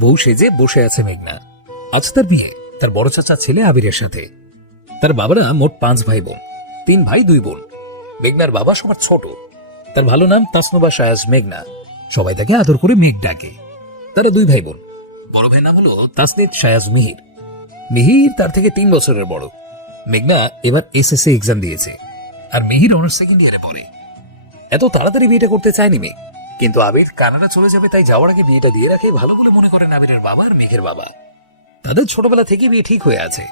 বউ সেজে বসে আছে মেঘনা। আজ তার বিয়ে তার বড় চাচা ছেলে আবিরের সাথে। তার বাবারা মোট 5 ভাই বোন, 3 ভাই 2 বোন। মেঘনার বাবা সবার ছোট। তার ভালো নাম তাসনুবা শায়াজ মেঘনা, সবাই তাকে আদর করে মেঘ ডাকে। তারা 2 ভাই বোন। বড় ভাই নাম হলো তাসনিদ শায়াজ মিহির। মিহির তার থেকে 3 বছরের বড়। মেঘনা এবার এসএসসি এক্সাম দিয়েছে, আর মিহির অনার্স সেকেন্ড ইয়ারে পড়ে। এত তাড়াতাড়ি বিয়েটা করতে চায়নি মেঘ, কিন্তু আবির কানাডা চলে যাবে তাই যাওয়ার আগে বিয়েটা দিয়ে রাখে ভালো বলে মনে করেন আবিরের বাবা আর মেঘের বাবা। তাদের ছোটবেলা থেকে বিয়ে ঠিক হয়ে আছে।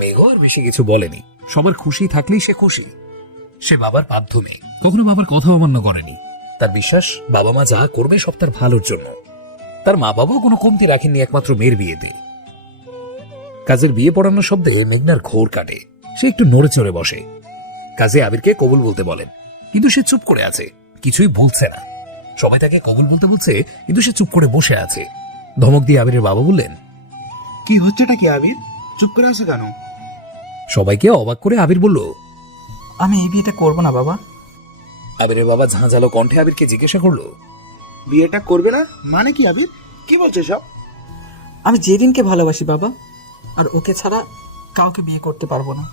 মেঘও আর বেশি কিছু বলেনি, সবার খুশি থাকলেই সে খুশি। সে বাবার বাধ্য মেয়ে, কখনো বাবার কথা অমান্য করেনি। তার বিশ্বাস বাবা মা যা করবে সব তার ভালোর জন্য। তার মা বাবাও কোনো কমতি রাখেননি একমাত্র মেয়ের বিয়েতে। কাজের বিয়ে পড়ানোর শব্দে মেঘনার ঘোর কাটে। সে একটু নড়ে চড়ে বসে। কাজে আবিরকে কবুল বলতে বলেন, কিন্তু সে চুপ করে আছে, কিছুই বলছে না। সবাই তাকে কবুল বলতে বলছে, কিন্তু সে চুপ করে বসে আছে। ধমক দিয়ে আবিরের বাবা বললেন, কি হচ্ছেটা কি আবির, চুপ করে আছে কেন? সবাইকে অবাক করে আবির বলল, আমি এই বিয়েটা করবো না বাবা। আবিরের বাবা ঝাঁঝালো কণ্ঠে আবিরকে জিজ্ঞাসা করলো, বিয়েটা করবে না মানে কি আবির, কি বলছে সব? আমি জেরিনকে ভালোবাসি বাবা, আর ওকে ছাড়া কাউকে বিয়ে করতে পারবো না।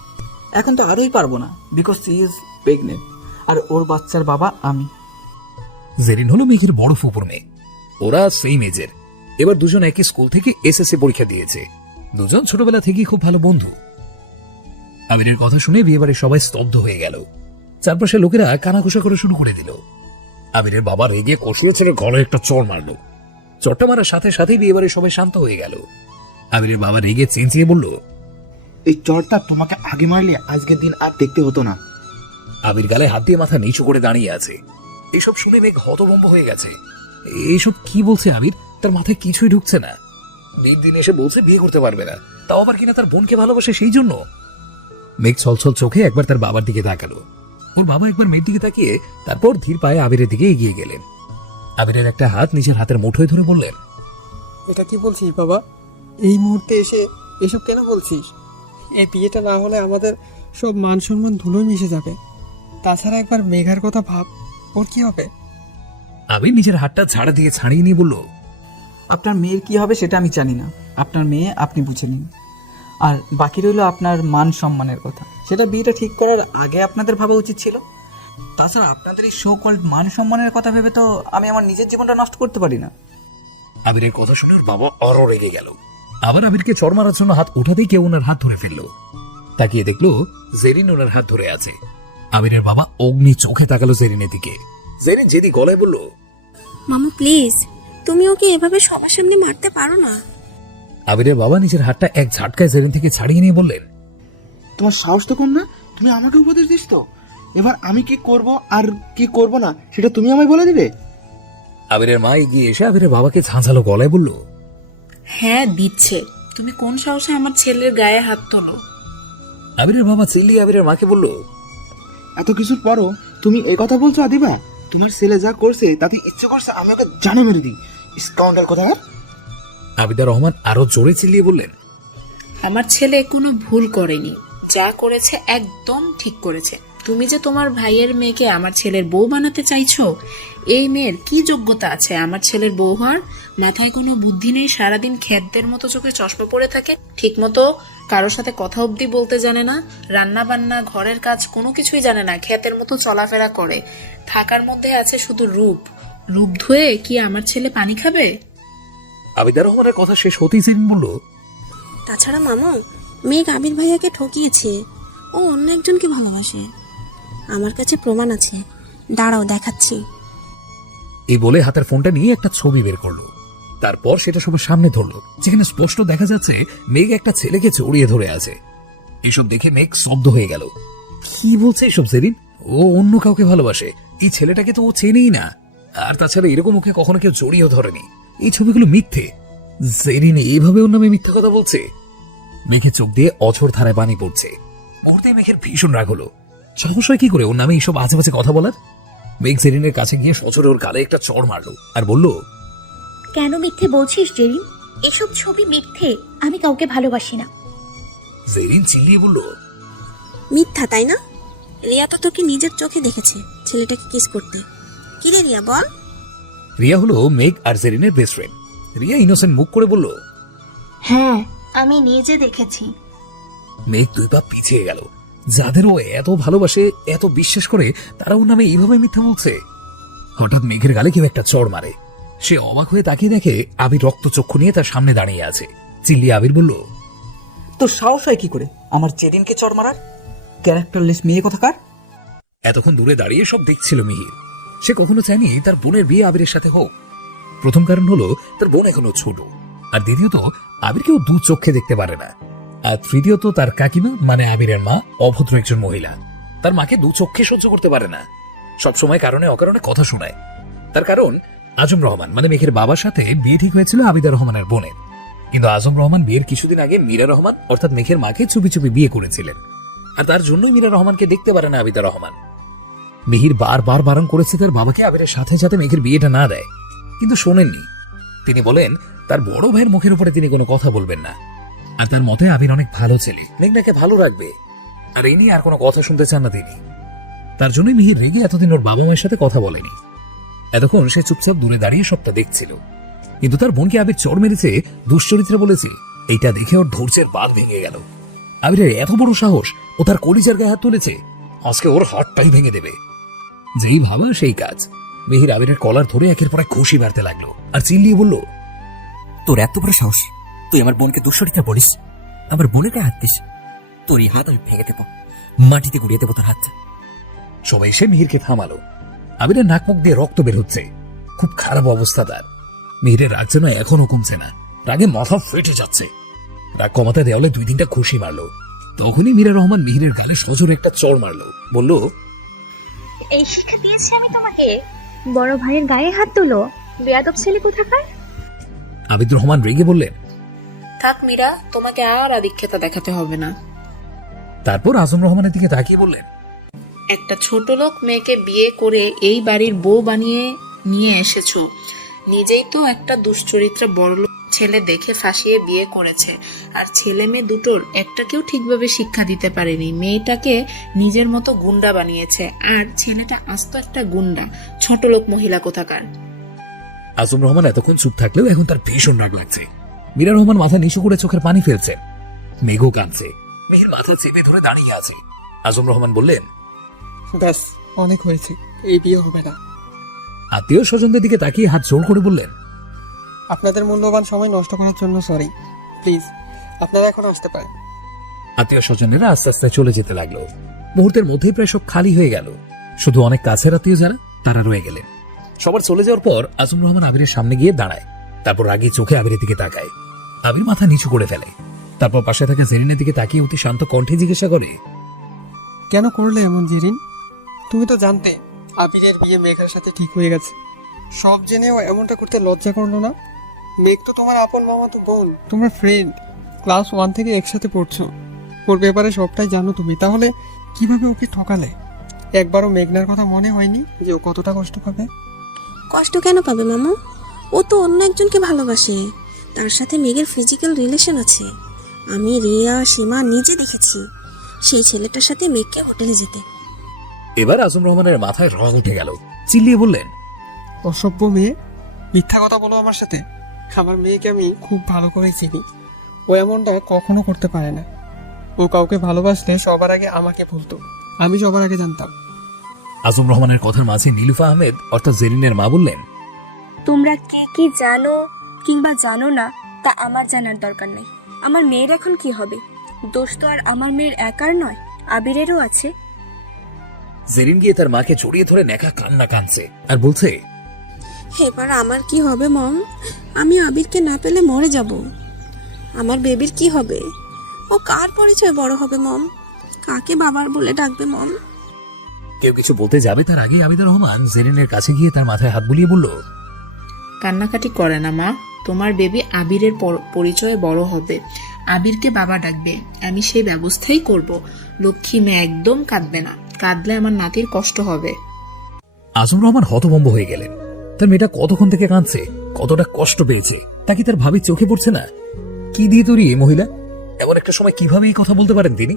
এখন তো আরোই পারবো না, বিকজ সি ইজ প্রেগনেন্ট, আর ওর বাচ্চার বাবা আমি। জেরিন হলো মেঘের বড় ফুপুর মেয়ে। ওরা সেই মেজের। এবার দুজন একই স্কুল থেকে এসএসসি পরীক্ষা দিয়েছে। দুজন ছোটবেলা থেকেই খুব ভালো বন্ধু। আবিরের কথা শুনে বিয়েবাড়ি সবাই স্তব্ধ হয়ে গেল। চারপাশে লোকেরা কানাঘুষা করে শুরু করে দিল। আবিরের বাবা রেগে কষিয়ে ছেড়ে গলায় একটা চড় মারলো। চড়টা মারার সাথে সাথে বিয়েবাড়ি সবাই শান্ত হয়ে গেল। আবিরের বাবা রেগে চেঁচিয়ে বলল, এই চরটা তোমাকে আগে মারলে আজকের দিন আর দেখতে হতো না। আবির গালে হাত দিয়ে মাথা নিচু করে দাঁড়িয়ে আছে। এসব শুনে মেঘ হতভম্ব হয়ে গেছে। এইসব কি বলছে আবির? তার মাথায় কিছুই ঢুকছে না। দিন এসে বলছে বিয়ে করতে পারবে না, তাও আবার কিনা তার বোনকে ভালোবাসে সেই জন্য। মেঘ ছলছল চোখে একবার তার বাবার দিকে তাকালো। ওর বাবা একবার মেয়ের দিকে তাকিয়ে তারপর ধীর পায়ে আবিরের দিকে এগিয়ে গেলেন। আবিরের একটা হাত নিজের হাতের মুঠোয় ধরে বললেন, এটা কি বলছিস বাবা? এই মুহূর্তে এসে এসব কেন বলছিস? এই বিয়েটা না হলে আমাদের সব মান সম্মান ধুলোয় মিশে যাবে। তাছাড়া একবার মেঘার কথা ভাব, ওর কি হবে? আবির নিজের হাতটা ঝাড়া দিয়ে ছাড়িয়ে নিয়ে বলল, আপনার মেয়ের কি হবে সেটা আমি জানি না, আপনার মেয়ে আপনি বুঝে নিন। আর বাকি রইল আপনার মান সম্মানের কথা, সেটা বিয়েটা ঠিক করার আগে আপনাদের ভাবা উচিত ছিল। তাছাড়া আপনাদের এই শো কল্ড মান সম্মানের কথা ভেবে তো আমি আমার নিজের জীবনটা নষ্ট করতে পারি না। আবিরের কথা শুনে ওর বাবা আরো রেগে গেল। আবার আবিরকে চড় মারার জন্য হাত উঠাতেই কেউ ওনার হাত ধরে ফেললো। তাকিয়ে দেখলো জেরিন ওনার হাত ধরে আছে। আবিরের বাবা অগ্নি চোখে তাকালো জেরিনের দিকে। জেরিন জেদি গলায় বলল, মামা প্লিজ, তুমি ওকে এভাবে সবার সামনে মারতে পারো না। আবিরের বাবা নিজের হাতটা এক ঝাটকায় জেরিন থেকে ছাড়িয়ে নিয়ে বললেন, তোমার সাহস তো কম না, তুমি আমাকে উপদেশ দিস তো। এবার আমি কি করব আর কি করব না সেটা তুমি আমায় বলে দিবে। আবিরের মা এগিয়ে এসে আবিরের বাবাকে ঝাঁঝালো গলায় বলল, হ্যাঁ দিচ্ছে, তুমি কোন সাহসে আমার ছেলের গায়ে হাত তোলো? আবিরের বাবা চিল্লিয়ে আবিরের মাকে বলল, এত কিছুর পরও তুমি এই কথা বলছো আদিবা? তোমার ছেলে যা করছে তাতে ইচ্ছে করছে আমি ওকে জানে মেরে দিই, স্কাউন্ডার কোথাকার। আবিদা রহমান আরো জোরে চিল্লিয়ে বললেন, আমার ছেলে কোনো ভুল করেনি, যা করেছে একদম ঠিক করেছে। তুমি যে তোমার ভাইয়ের মেয়েকে আমার ছেলের বউ বানাতে চাইছো, এই মেয়ের কি যোগ্যতা আছে আমার ছেলের বউ হওয়ার? মাথায় কোনো বুদ্ধি নেই, সারাদিন খ্যাতদের মতো চোখে চশমা পরে থাকে, ঠিক মতো কারোর সাথে কথা অবধি বলতে জানে না, রান্না বান্না ঘরের কাজ কোনো কিছুই জানে না, খ্যাতের মতো চলাফেরা করে, থাকার মধ্যে আছে শুধু রূপ। রূপ ধুয়ে কি আমার ছেলে পানি খাবে? আবিদা রহমানের কথা শেষ হতেই জেরিন বলল, তাছাড়া মামা, মেঘ আবির ভাইয়াকে ঠকিয়েছে, ও অন্য একজনকে ভালোবাসে। আমার কাছে প্রমাণ আছে, দাঁড়াও দেখাচ্ছি। এই বলে হাতের ফোনটা নিয়ে একটা ছবি বের করলো। তারপর সেটা সবার সামনে ধরলো, যেখানে স্পষ্ট দেখা যাচ্ছে মেঘ একটা ছেলেকে জড়িয়ে ধরে আছে। এসব দেখে মেঘ স্তব্ধ হয়ে গেল। কি বলছে এসব জেরিন? ও অন্য কাউকে ভালোবাসে, এই ছেলেটাকে তো ও চেনেই না। আর তাছাড়া এরকম ওকে কখনো কেউ জড়িয়েও ধরেনি। এই ছবিগুলো মিথ্যে। জেরিন এইভাবে ওর নামে মিথ্যা কথা বলছে। মেঘের চোখ দিয়ে অঝোর ধারায় পানি পড়ছে। মুহূর্তে মেঘের ভীষণ রাগ হলো। সাহস হয় কি করে ওর নামে এইসব আজে বাজে কথা বলার? মেঘ জেরিনের কাছে গিয়ে সজোরে ওর গালে একটা চড় মারলো আর বলল, কেন মিথ্যে বলছিস জেরিন? এসব ছবি মিথ্যে, আমি কাউকে ভালোবাসি না। জেরিন চিল্লিয়ে বলল, মিথ্যা তাই না? রিয়া তো তোকে নিজের চোখে দেখেছে ছেলেটাকে কিস করতে। কি রে রিয়া বল? রিয়া হলো মেঘ আর জেরিনের বেস্ট ফ্রেন্ড। রিয়া ইনোসেন্ট মুখ করে বলল, হ্যাঁ আমি নিজে দেখেছি। মেঘ 2 পা পিছিয়ে গেল। যাদের ও এত ভালোবাসে, এত বিশ্বাস করে, তারা ওর নামে এইভাবে মিথ্যা বলছে। হঠাৎ মেঘের গালে কেউ একটা চড় মারে। সে অবাক হয়ে তাকিয়ে দেখে আবির রক্তচক্ষু নিয়ে তার সামনে দাঁড়িয়ে আছে। চিল্লিয়ে আবির বলল, তো সাহস হয় কি করে আমার জেরিনকে চড় মারার? ক্যারেক্টারলেস মেয়ে কোথাকার। এতক্ষণ দূরে দাঁড়িয়ে সব দেখছিল মিহির। সে কখনো চায়নি তার বোনের বিয়ে আবিরের সাথে হোক। প্রথম কারণ হলো তার বোন এখনো ছোট, আর দ্বিতীয়ত আবিরকেও 2 চোখে দেখতে পারে না, আর তৃতীয়ত তার কাকিমা মানে আবিরের মা অভদ্র একজন মহিলা। তার মাকে 2 চোখে সহ্য করতে পারে না, সবসময় কারণে অকারণে কথা শোনায়। তার কারণ আজম রহমান মানে মেঘের বাবার সাথে বিয়ে ঠিক হয়েছিল আবিদা রহমানের বোনের, কিন্তু আজম রহমান বিয়ের কিছুদিন আগে মীরা রহমান অর্থাৎ মেঘের মাকে চুপি চুপি বিয়ে করেছিলেন, আর তার জন্যই মীরা রহমানকে দেখতে পারে না আবিদা রহমান। মিহির বারবার বারণ করেছে তার বাবাকে আবিরের সাথে সাথে মেঘের বিয়েটা না দেয়, কিন্তু শোনেননি। তিনি বলেন তার বড় ভাইয়ের মুখের উপরে তিনি কোনো কথা বলবেন না, আর তার মতে আবির অনেক ভালো ছেলে, মেঘনাকে ভালো রাখবে, আর এই নিয়ে আর কোনো কথা শুনতে চান না তিনি। তার জন্যই মিহির রেগে এতদিন ওর বাবা মায়ের সাথে কথা বলেনি। এতক্ষণ সে চুপচাপ দূরে দাঁড়িয়ে সবটা দেখছিল, কিন্তু তার বোনকে আবির চড় মেরেছে, দুশ্চরিত্রে বলেছে, এইটা দেখে ওর ধৈর্যের বাঁধ ভেঙে গেল। আবিরের এত বড় সাহস, ও তার কলিজার গায়ে হাত তুলেছে, আজকে ওর হাতটাই ভেঙে দেবে। যেই ভাবা সেই কাজ। মিহির আবিরের কলার ধরে একের পর এক খুশি বাড়তে লাগলো, আর চিল্লিয়ে বলল, তোর এত বড় সাহস, তুই আমার বোনকে দুঃসরিতা বলিস, আমার বোনের গায়ে হাত দিস, তোর এই হাত আমি ভেঙে দেবো, মাটিতে গুড়িয়ে দেবো তোর হাত। সবাই এসে মিহিরকে থামালো। আবিরের নাক মুখ দিয়ে রক্ত বের হচ্ছে, খুব খারাপ অবস্থা তার। মিহিরের রাগ যেন এখনো কমছে না, রাগে মাথা ফেটে যাচ্ছে। রাগ কমাতে দেওয়ালে 2-3টা খুশি মারলো। তখনই মীরা রহমান মিহিরের গালে সজোরে একটা চড় মারলো, বলল, এই শিক্ষা দিয়েছি আমি তোমাকে? বড় ভাইয়ের গায়ে হাত তুলো, বেয়াদব ছেলে কোথাকার। আবিদ রহমান রেগে বললেন, থাক মীরা, তোমাকে আর আদিক্ষেতা দেখাতে হবে না। তারপর আজম রহমানের দিকে তাকিয়ে বললেন, একটা ছোট লোক মেয়েকে বিয়ে করে এই বাড়ির বউ বানিয়ে নিয়ে এসেছো। নিজেই তো একটা দুশ্চরিত্রা বড়লোক ছেলে দেখে ফাঁসিয়ে বিয়ে করেছে, আর ছেলে মেয়ে দুটোর একটাকেও ঠিকভাবে শিক্ষা দিতে পারেনি। মেয়েটাকে নিজের মতো গুন্ডা বানিয়েছে, আর ছেলেটা আস্ত একটা গুন্ডা, ছোট লোক মহিলা কোথাকার। আজম রহমান এতক্ষণ চুপ থাকলেও এখন তার ভীষণ রাগ লাগছে। মীরা রহমান মাথা নিচু করে চোখের পানি ফেলছেন, মেঘও কাঁদছে। মেঘের মাথা চেপে ধরে দাঁড়িয়ে আছে। আজম রহমান বললেন, ব্যাস অনেক হয়েছে, এই বিয়ে হবে না। আত্মীয় স্বজনদের দিকে তাকিয়ে হাত জোড় করে বললেন, আপনাদের মূল্যবান সময় নষ্ট করার জন্য সরি, প্লিজ আপনারা এখন আসতে পারেন। আত্মীয় স্বজনেরা আস্তে আস্তে চলে যেতে লাগলো। মুহূর্তের মধ্যেই প্রায় সব খালি হয়ে গেল। শুধু অনেক কাছের আত্মীয় যারা, তারা রয়ে গেলেন। সবার চলে যাওয়ার পর আজম রহমান আবিরের সামনে গিয়ে দাঁড়ায়, তারপর রাগী চোখে আবিরের দিকে তাকায়। আবির মাথা নিচু করে ফেলে, তারপর পাশে থাকা জেরিনের দিকে তাকিয়ে অতি শান্ত কণ্ঠে জিজ্ঞাসা করে, কেন করলে এমন জেরিন? তুমি তো জানতে আবিরের বিয়ে মেঘার সাথে ঠিক হয়ে গেছে, সব জেনেও এমনটা করতে লজ্জা করলো না? মেঘ তো তোমার আপন মামাতো বোন, তোমার ফ্রেন্ড, ক্লাস 1 থেকে একসাথে পড়ছো, ওর ব্যাপারে সবটাই জানো তুমি, তাহলে কিভাবে ওকে ঠকালে? একবারও মেঘনার কথা মনে হয়নি যে ও কতটা কষ্ট পাবে? কষ্ট কেন পাবে মামু? ও তো অন্য একজনকে ভালোবাসে, তার সাথে মেঘের ফিজিক্যাল রিলেশন আছে। আমি রিয়া সীমা নিজে দেখেছি সেই ছেলেটার সাথে মেঘকে হোটেলে যেতে। এবার আজম রহমানের মাথায় রং উঠে গেল, চিল্লিয়ে বললেন, অসভ্য মেয়ে, মিথ্যা কথা বলো আমার সাথে। আমার মেয়েকে আমি খুব ভালো করে চিনি, ও এমনটা কখনো করতে পারে না। ও কাউকে ভালোবাসলে সবার আগে আমাকে বলতো, আমি সবার আগে জানতাম। আজম রহমানের কথার মাঝে নীলুফা আহমেদ অর্থাৎ জেরিনের মা বললেন, তোমরা কি কি জানো কিংবা জানো না তা আমার জানার দরকার নেই। আমার মেয়ের এখন কি হবে? দোষ তো আর আমার মেয়ের একার নয়, আবিরেরও আছে। জেরিন গিয়ে তার মাকে জড়িয়ে ধরে নেকা কান্না কাঁদছে আর বলছে, এবার আমার কি হবে মম? আমি আবিরকে না পেলে মরে যাব। আমার বেবির কি হবে? ও কার পরিচয় বড় হবে মম? কাকে বাবার বলে ডাকবে মম? কেউ কিছু বলতে যাবে তার আগে আবিদা রহমান জেরিনের কাছে গিয়ে তার মাথায় হাত বুলিয়ে বলল, কান্নাকাটি করে না মা, তোমার বেবি আবিরের পরিচয়ে বড় হবে, আবিরকে বাবা ডাকবে, আমি সেই ব্যবস্থাই করব। লক্ষ্মী মেয়ে একদম কাঁদবে না, কাঁদলে আমার নাতির কষ্ট হবে। আজম রহমান হতভম্ব হয়ে গেলেন। তার মেয়েটা কতক্ষণ থেকে কাঁদছে, কতটা কষ্ট পেয়েছে, তা কি তার ভাবির চোখে পড়ছে না? কি দিয়ে তৈরি এই মহিলা? এমন একটা সময় কিভাবে এই কথা বলতে পারেন তিনি?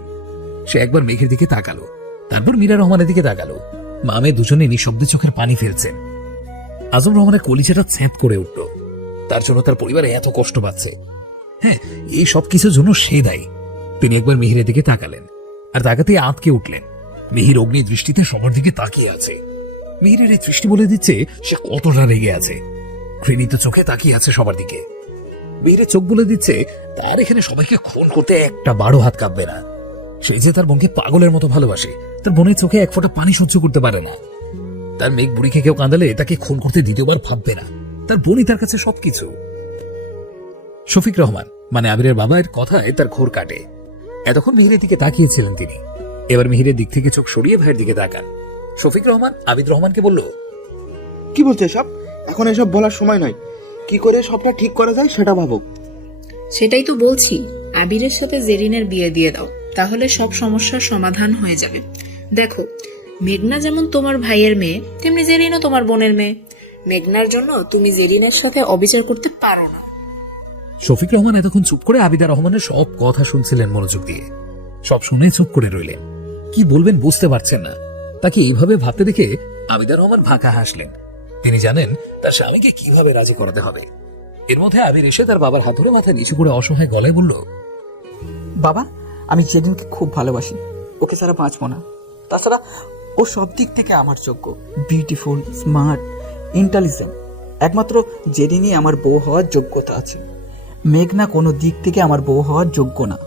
সে একবার মেঘের দিকে তাকালো, তারপর মীরা রহমানের দিকে তাকালো। মামে দুজনে নিঃশব্দে চোখের পানি ফেলছেন। আজম রহমানের কলিজাটা ছেঁত করে উঠল। তার জন্য তার পরিবার এত কষ্ট পাচ্ছে। হ্যাঁ, এই সব কিছুর জন্য সে দায়ী। তিনি একবার মিহিরের দিকে তাকালেন, আর তাকাতে আঁতকে উঠলেন। মিহির অগ্নি দৃষ্টিতে সবার দিকে তাকিয়ে আছে। মিহিরের এই দৃষ্টি বলে দিচ্ছে সে কতটা রেগে আছে। ঘৃণিত চোখে তাকিয়ে আছে সবার দিকে। মিহিরের চোখ বলে দিচ্ছে তার এখানে সবাইকে খুন করতে একটা বারো হাত কাঁপবে না। সে যে তার বোনকে পাগলের মতো ভালোবাসে, তার বোনের চোখে এক ফোঁটা পানি সহ্য করতে পারে না। তার মেঘ বুড়িকে কেউ কাঁদালে তাকে খুন করতে দ্বিতীয়বার ভাববে না। তার বোনই তার কাছে সবকিছু। শফিক রহমান মানে আবিরের বাবার কথায় তার ঘোর কাটে। এতক্ষণ মিহিরের দিকে তাকিয়েছিলেন তিনি। এবার মিহিরের দিক থেকে চোখ সরিয়ে ভাইয়ের দিকে তাকান। শফিক রহমান আবিদ রহমানকে বলল, কি বলছে সব? এখন এসব বলার সময় নয়। কি করে সবটা ঠিক করা যায় সেটা ভাবো। সেটাই তো বলছি, আবিরের সাথে জেরিনের বিয়ে দিয়ে দাও, তাহলে সব সমস্যার সমাধান হয়ে যাবে। দেখো, মেঘনা যেমন তোমার ভাইয়ের মেয়ে, তেমনি জেরিনও তোমার বোনের মেয়ে। মেঘনার জন্য তুমি জেরিনের সাথে অবিচার করতে পারো না। শফিক রহমান এতক্ষণ চুপ করে আবিদা রহমানের সব কথা শুনছিলেন মনোযোগ দিয়ে। সব শুনে চুপ করে রইলেন। কি বলবেন বুঝতে পারছেন না। তাকে এইভাবে ভাবতে দেখে আবিদা রহমান ফাঁকা হাসলেন। তিনি জানেন তার স্বামীকে কিভাবে রাজি করাতে হবে। এর মধ্যে আবির এসে তার বাবার হাত ধরে মাথায় নিচু করে অসহায় গলায় বলল, বাবা, আমি জেরিনকে খুব ভালোবাসি, ওকে ছাড়া বাঁচবো না। তাছাড়া ও সব দিক থেকে আমার যোগ্য, বিউটিফুল, স্মার্ট, ইন্টেলিজেন্ট। একমাত্র জেরিনই আমার বউ হওয়ার যোগ্যতা আছে। মেঘনা কোনো দিক থেকে আমার বউ হওয়ার যোগ্য না।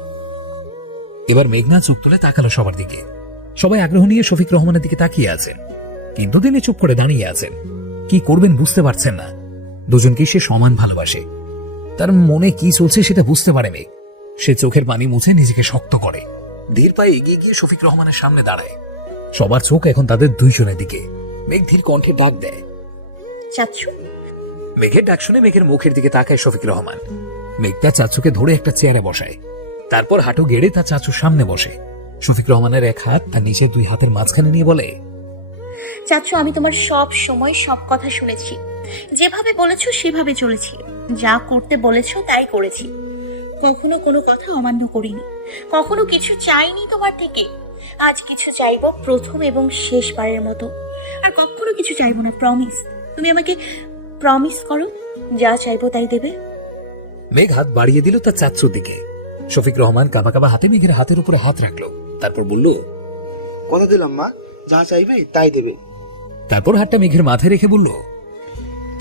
এবার মেঘনা চোখ তুলে তাকালো সবার দিকে। সবাই আগ্রহ নিয়ে শফিক রহমানের দিকে তাকিয়ে আছেন, কিন্তু তিনি চুপ করে দাঁড়িয়ে আছেন। কি করবেন বুঝতে পারছেন না। দুজনকে সে সমান ভালোবাসে। তার মনে কি চলছে সেটা বুঝতে পারে মেঘ। সে চোখের পানি মুছে নিজেকে শক্ত করে ধীর পায়ে এগিয়ে গিয়ে শফিক রহমানের সামনে দাঁড়ায়। সবার চোখ এখন তাদের দুইজনের দিকে। মেঘ ধীর কণ্ঠে ডাক দেয়, চাচ্ছু। মেঘের ডাক শুনে মেঘের মুখের দিকে তাকায় শফিক রহমান। মেঘ তার চাচুকে ধরে একটা চেয়ারে বসায়, তারপর হাঁটু গেড়ে তার চাচুর সামনে বসে। শফিক রহমানের এক হাত তার নিচের দুই হাতের মাঝখানে নিয়ে বলে, চাচ্ছু, আমি তোমার সব সময় সব কথা শুনেছি। যেভাবে বলেছো সেভাবে চলেছি, যা করতে বলেছো তাই করেছি। কখনো কোনো কথা অমান্য করিনি, কখনো কিছু চাইনি তোমার থেকে। আজ কিছু চাইবো প্রথম এবং শেষবারের মতো, আর কখনো কিছু চাইবো না। প্রমিস, তুমি আমাকে প্রমিস করো, যা চাইবো তাই দেবে। মেঘ হাত বাড়িয়ে দিল তার চাচুর দিকে। শফিক রহমান কাবা কাবা হাতে মেঘের হাতের উপরে হাত রাখলো, তারপর বলল, কথা দিলাম মা, যা চাইবে তাই দেবে। তারপর হাতটা মেঘের মাথায় রেখে বলল,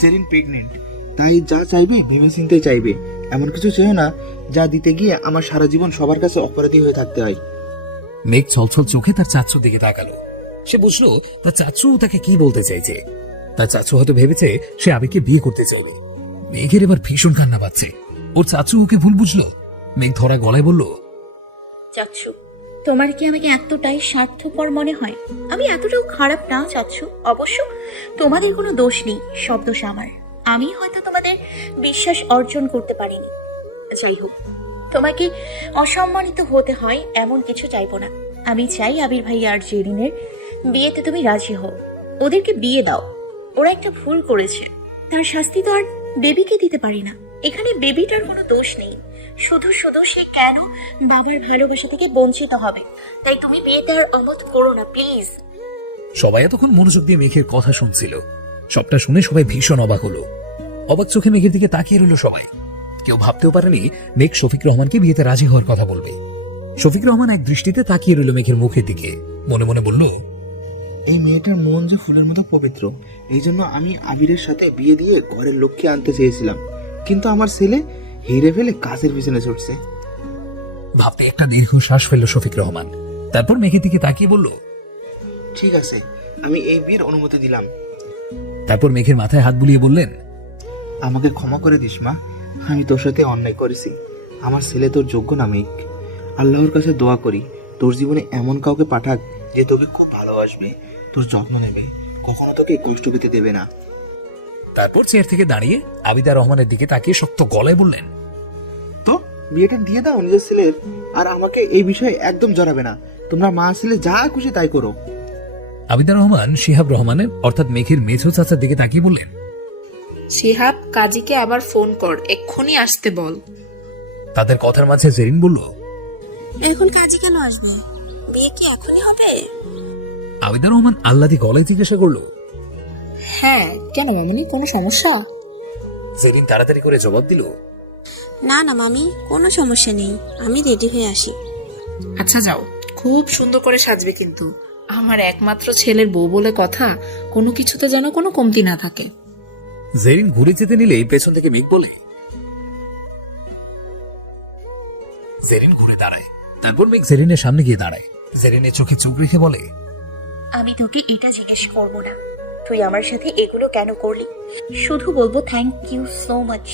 জেরিন প্রেগনেন্ট, তাই যা চাইবে ভেবে চিন্তে চাইবে। এমন কিছু চেয়েও না যা দিতে গিয়ে আমার সারা জীবন সবার কাছে অপরাধী হয়ে থাকতে হয়। মেঘ ছলছল চোখে তার চাচুর দিকে তাকালো। সে বুঝলো তার চাচু তাকে কি বলতে চাইছে। তার চাচু হয়তো ভেবেছে সে আবিকে বিয়ে করতে চাইবে। মেঘের এবার ভীষণ কান্না পাচ্ছে। ওর চাচু ওকে ভুল বুঝলো। মেঘ ধরা গলায় বলল, চাচ্ছু, তোমার কি আমাকে এতটাই স্বার্থপর মনে হয়? আমি এতটাও খারাপ না চাচ্ছু। অবশ্য তোমাদের কোনো দোষ নেই, সব দোষ আমার। আমি হয়তো তোমাদের বিশ্বাস অর্জন করতে পারিনি। যাই হোক, তোমাকে অসম্মানিত হতে হয় এমন কিছু চাইবো না। আমি চাই আবির ভাই আর জেরিনের বিয়েতে তুমি রাজি হও, ওদেরকে বিয়ে দাও। ওরা একটা ভুল করেছে, তার শাস্তি তো আর বেবিকে দিতে পারি না। এখানে বেবিটার কোনো দোষ নেই, শুধু শুধু সে কেন বাবার ভালোবাসা থেকে বঞ্চিত হবে। তাই তুমি বিয়েতে আর অমত করো না প্লিজ। সবাই এতক্ষণ মনোযোগ দিয়ে মেঘের কথা শুনছিল। সবটা শুনে সবাই ভীষণ অবাক হলো। অবাক চোখে মেঘের দিকে তাকিয়ে রইল সবাই। কেউ ভাবতেও পারেনি মেঘ শফিক রহমানকে বিয়েতে রাজি হওয়ার কথা বলবে। শফিক রহমান এক দৃষ্টিতে তাকিয়ে রইল মেঘের মুখের দিকে। মনে মনে বলল, এই মেয়েটার মন যে ফুলের মতো পবিত্র, এই জন্য আমি আবিরের সাথে বিয়ে দিয়ে ঘরের লক্ষ্যে আনতে চেয়েছিলাম, কিন্তু আমার ছেলে হিরে ফেলে কাজের পিছনে ছুটছে। ভাবতে একটা দীর্ঘশ্বাস ফেলল শফিক রহমান। তারপর মেঘের দিকে তাকিয়ে বলল, ঠিক আছে, আমি এই বিয়ের অনুমতি দিলাম। তারপর মেঘের মাথায় হাত বুলিয়ে বললেন, আমাকে ক্ষমা করে দিস মা, আমি তোর সাথে অন্যায় করেছি। আমার ছেলে তোর যোগ্য না মেঘ। আল্লাহর কাছে দোয়া করি তোর জীবনে এমন কাউকে পাঠাক যে তোকে খুব ভালোবাসবে, তোর যত্ন নেবে, কখনো তোকে কষ্ট পেতে দেবে না। তারপর চেয়ার থেকে দাঁড়িয়ে আবিদা রহমানের দিকে তাকিয়ে শক্ত গলায় বললেন, তো বিয়েটা দিয়ে দাও নিজের ছেলের, আর আমাকে এই বিষয়ে একদম জড়াবে না। তোমরা মা ছেলে যা খুশি তাই করো। আবিদা রহমান শিহাব রহমানের অর্থাৎ মেঘের মেঝো চাচার দিকে তাকিয়ে বললেন, শিহাব, কাজীকে আবার ফোন কর, এক্ষুনি আসতে বল। তাদের কথার মাঝে জেরিন বলল, এখন কাজে কেন আসবে? বিয়ে কি এখনই হবে? আবিদা রহমান আহ্লাদি গলায় জিজ্ঞাসা করলো, হ্যাঁ, কেন মামনি, কোনো সমস্যা? জেরিন তাড়াতাড়ি করে জবাব দিল, না না মামি, কোনো সমস্যা নেই, আমি রেডি হয়ে আসি। আচ্ছা যাও, খুব সুন্দর করে সাজবে কিন্তু। আমার একমাত্র ছেলের বউ বলে কথা, কোনো কিছুতে যেন কোনো কমতি না থাকে। জেরিন ঘুরে যেতে নিলেই পেছন থেকে মেঘ বলে। জেরিন ঘুরে দাঁড়ায়। তারপর মেঘ জেরিনের সামনে গিয়ে দাঁড়ায়। জেরিনের চোখে চোখ রেখে বলে, আমি তোকে এটা জিজ্ঞেস করবো না তুই আমার সাথে এগুলো কেন করলি, শুধু বলবো থ্যাংক ইউ সো মাচ।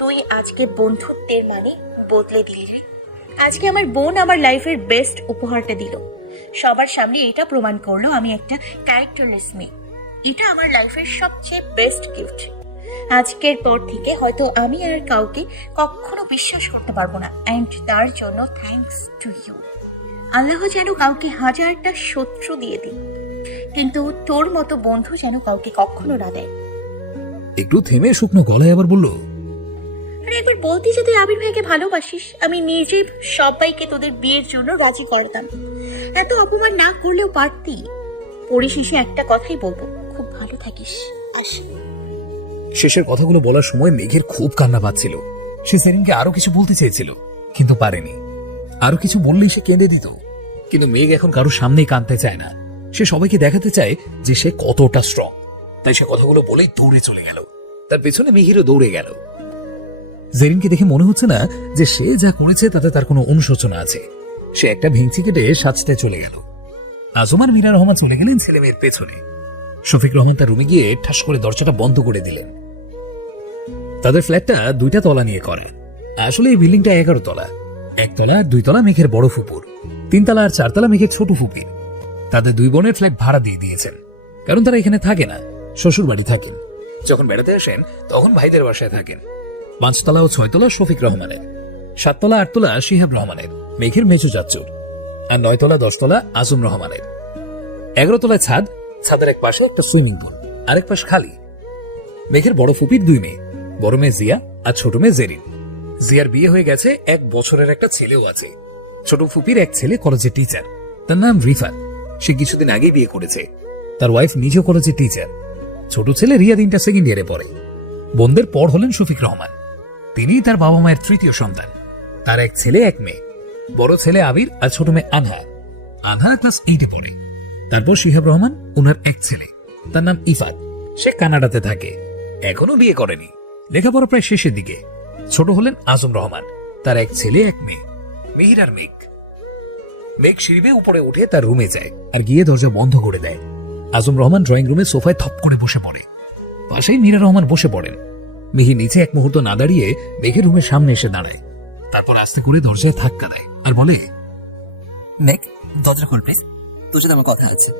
তুই আজকে বন্ধুত্বের মানে বদলে দিলি রে। আজকে আমার বোন আমার লাইফের বেস্ট উপহারটা দিল, সবার সামনে এটা প্রমাণ করলো আমি একটা ক্যারেক্টারলেস মেয়ে। এটা আমার লাইফের সবচেয়ে বেস্ট গিফট। আজকের পর থেকে হয়তো আমি আর কাউকে কখনো বিশ্বাস করতে পারবো না, অ্যান্ড তার জন্য থ্যাঙ্কস টু ইউ। আল্লাহ যেন কাউকে হাজারটা শত্রু দিয়ে দিই, কিন্তু তোর মতো বন্ধু যেন কাউকে কখনো না দেয়। একটু থেমে শুকনো গলায় আবার বলল, আরে একবার বলতি যে তুই আবির ভাইকে ভালোবাসিস, আমি নিজে সবাইকে তোদের বিয়ের জন্য রাজি করতাম। এত অপমান না করলেও পারতি। পরিশেষে একটা কথাই বলবো, খুব ভালো থাকিস। আসি। শেষের কথাগুলো বলার সময় মেঘের খুব কান্না পাচ্ছিল। সে জেরিনকে আরো কিছু বলতে চেয়েছিল, কিন্তু পারেনি। আরো কিছু বললেই সে কেঁদে দিত। কিন্তু মেঘ এখন কারোর সামনেই কাঁদতে চায় না। সে সবাইকে দেখাতে চায় যে সে কতটা স্ট্রং। তাই সে কথাগুলো বলেই দৌড়ে চলে গেল। তার পেছনে মেহিরও দৌড়ে গেল। জেরিনকে দেখে মনে হচ্ছে না যে সে যা করেছে তাতে তার কোনো অনুশোচনা আছে। সে একটা ভেঙচি কেটে সাজতে চলে গেল। আজম আর মীরা রহমান চলে গেলেন ছেলে মেয়ের পেছনে। শফিক রহমান তার রুমে গিয়ে ঠাস করে দরজাটা বন্ধ করে দিলেন। তাদের ফ্ল্যাটটা 2টা তলা নিয়ে করা। আসলে এই বিল্ডিংটা 11 তলা। 1 তলা আর 2 তলা মেঘের বড় ফুপুর, 3 তলা আর 4 তলা মেঘের ছোট ফুপির। তাদের 2 বোনের ফ্ল্যাট ভাড়া দিয়ে দিয়েছেন, কারণ তারা এখানে থাকে না, শ্বশুর বাড়ি থাকেন। যখন বেড়াতে আসেন তখন ভাইদের বাসায় থাকেন। 5 তলা ও 6 তলা শফিক রহমানের, 7 তলা 8 তলা শিহাব রহমানের, মেঘের মেজো চাচ্চুর, আর 9 তলা 10 তলা আজম রহমানের। 11 তলায় ছাদ, ছাদের এক পাশে একটা সুইমিং পুল, আরেক পাশ খালি। মেঘের বড় ফুপির 2 মেয়ে, বড় মেয়ে জিয়া আর ছোট মেয়ে জেরিন। জিয়ার বিয়ে হয়ে গেছে, 1 বছরের একটা ছেলেও আছে। ছোট ফুপির এক ছেলে কলেজের টিচার, তার নাম রিফাত। সে কিছুদিন আগেই বিয়ে করেছে। তার ওয়াইফ নিজেও কলেজের টিচার। ছোট ছেলে রিয়াদ ইন্টার সেকেন্ড ইয়ারে পড়ে। বোনদের পর হলেন শফিক রহমান। তিনি তার বাবা মায়ের 3য় সন্তান। তার এক ছেলে 1 মেয়ে, বড় ছেলে আবির আর ছোট মেয়ে আনহা। আনহা ক্লাস 8-এ পড়ে। তারপর শিহাব রহমান, ওনার এক ছেলে, তার নাম ইফাত। সে কানাডাতে থাকে, এখনো বিয়ে করেনি, লেখাপড়া প্রায় শেষের দিকে। ছোট হলেন আজম রহমান, তার এক ছেলে 1 মেয়ে, মেহির আর মেঘ। মেঘ সিঁড়ি বেয়ে উপরে উঠে তার রুমে যায় আর গিয়ে দরজা বন্ধ করে দেয়। আজম রহমান ড্রয়িং রুমে সোফায় থপ করে বসে পড়ে। পাশেই মীরা রহমান বসে পড়েন। মিহির নিচে এক মুহূর্ত না দাঁড়িয়ে মেঘের রুমের সামনে এসে দাঁড়ায়। তারপর আস্তে করে দরজায় ধাক্কা দেয় আর বলে, মেঘ, দরজা খোল প্লিজ, তোর সাথে আমার কথা আছে।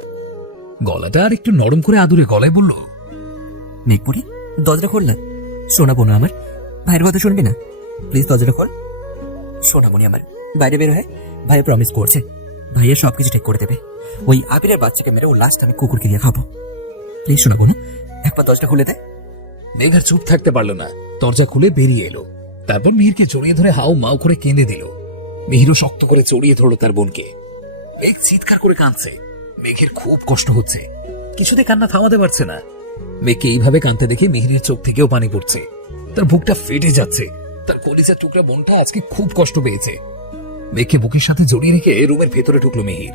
গলাটা আর একটু নরম করে আদুরে গলায় বলল, মেঘ পড়ি, দরজা খোল না। শোনাবো না আমার ভাইয়ের কথা শুনবি না, প্লিজ দরজাটা খোল। শোনাবো নি আমার, বাইরে বের হয়। ভাই প্রমিস করছে ভাইয়ের সবকিছু ঠিক করে দেবে। ওই আবিরের বাচ্চাকে মেরে ও লাস্ট আমি কুকুরকে দিয়ে খাবো। প্লিজ শোনাবো না, একবার দরজাটা খুলে দে। মেঘ আর চুপ থাকতে পারল না, দরজা খুলে বেরিয়ে এলো। তারপর মিহিরকে জড়িয়ে ধরে হাউ মাউ করে কেঁদে দিল। মিহিরও শক্ত করে জড়িয়ে ধরলো তার বোনকে। মেঘ চিৎকার করে কাঁদছে। মেঘের খুব কষ্ট হচ্ছে, কিছুতে কান্না থামাতে পারছে না। মেঘকে এইভাবে কাঁদতে দেখে মিহিরের চোখ থেকেও পানি পড়ছে। তার বুকটা ফেটে যাচ্ছে। তার কলিজার টুকরা বোনটা আজকে খুব কষ্ট পেয়েছে। মেঘকে বুকের সাথে জড়িয়ে রেখে রুমের ভেতরে ঢুকলো মিহির।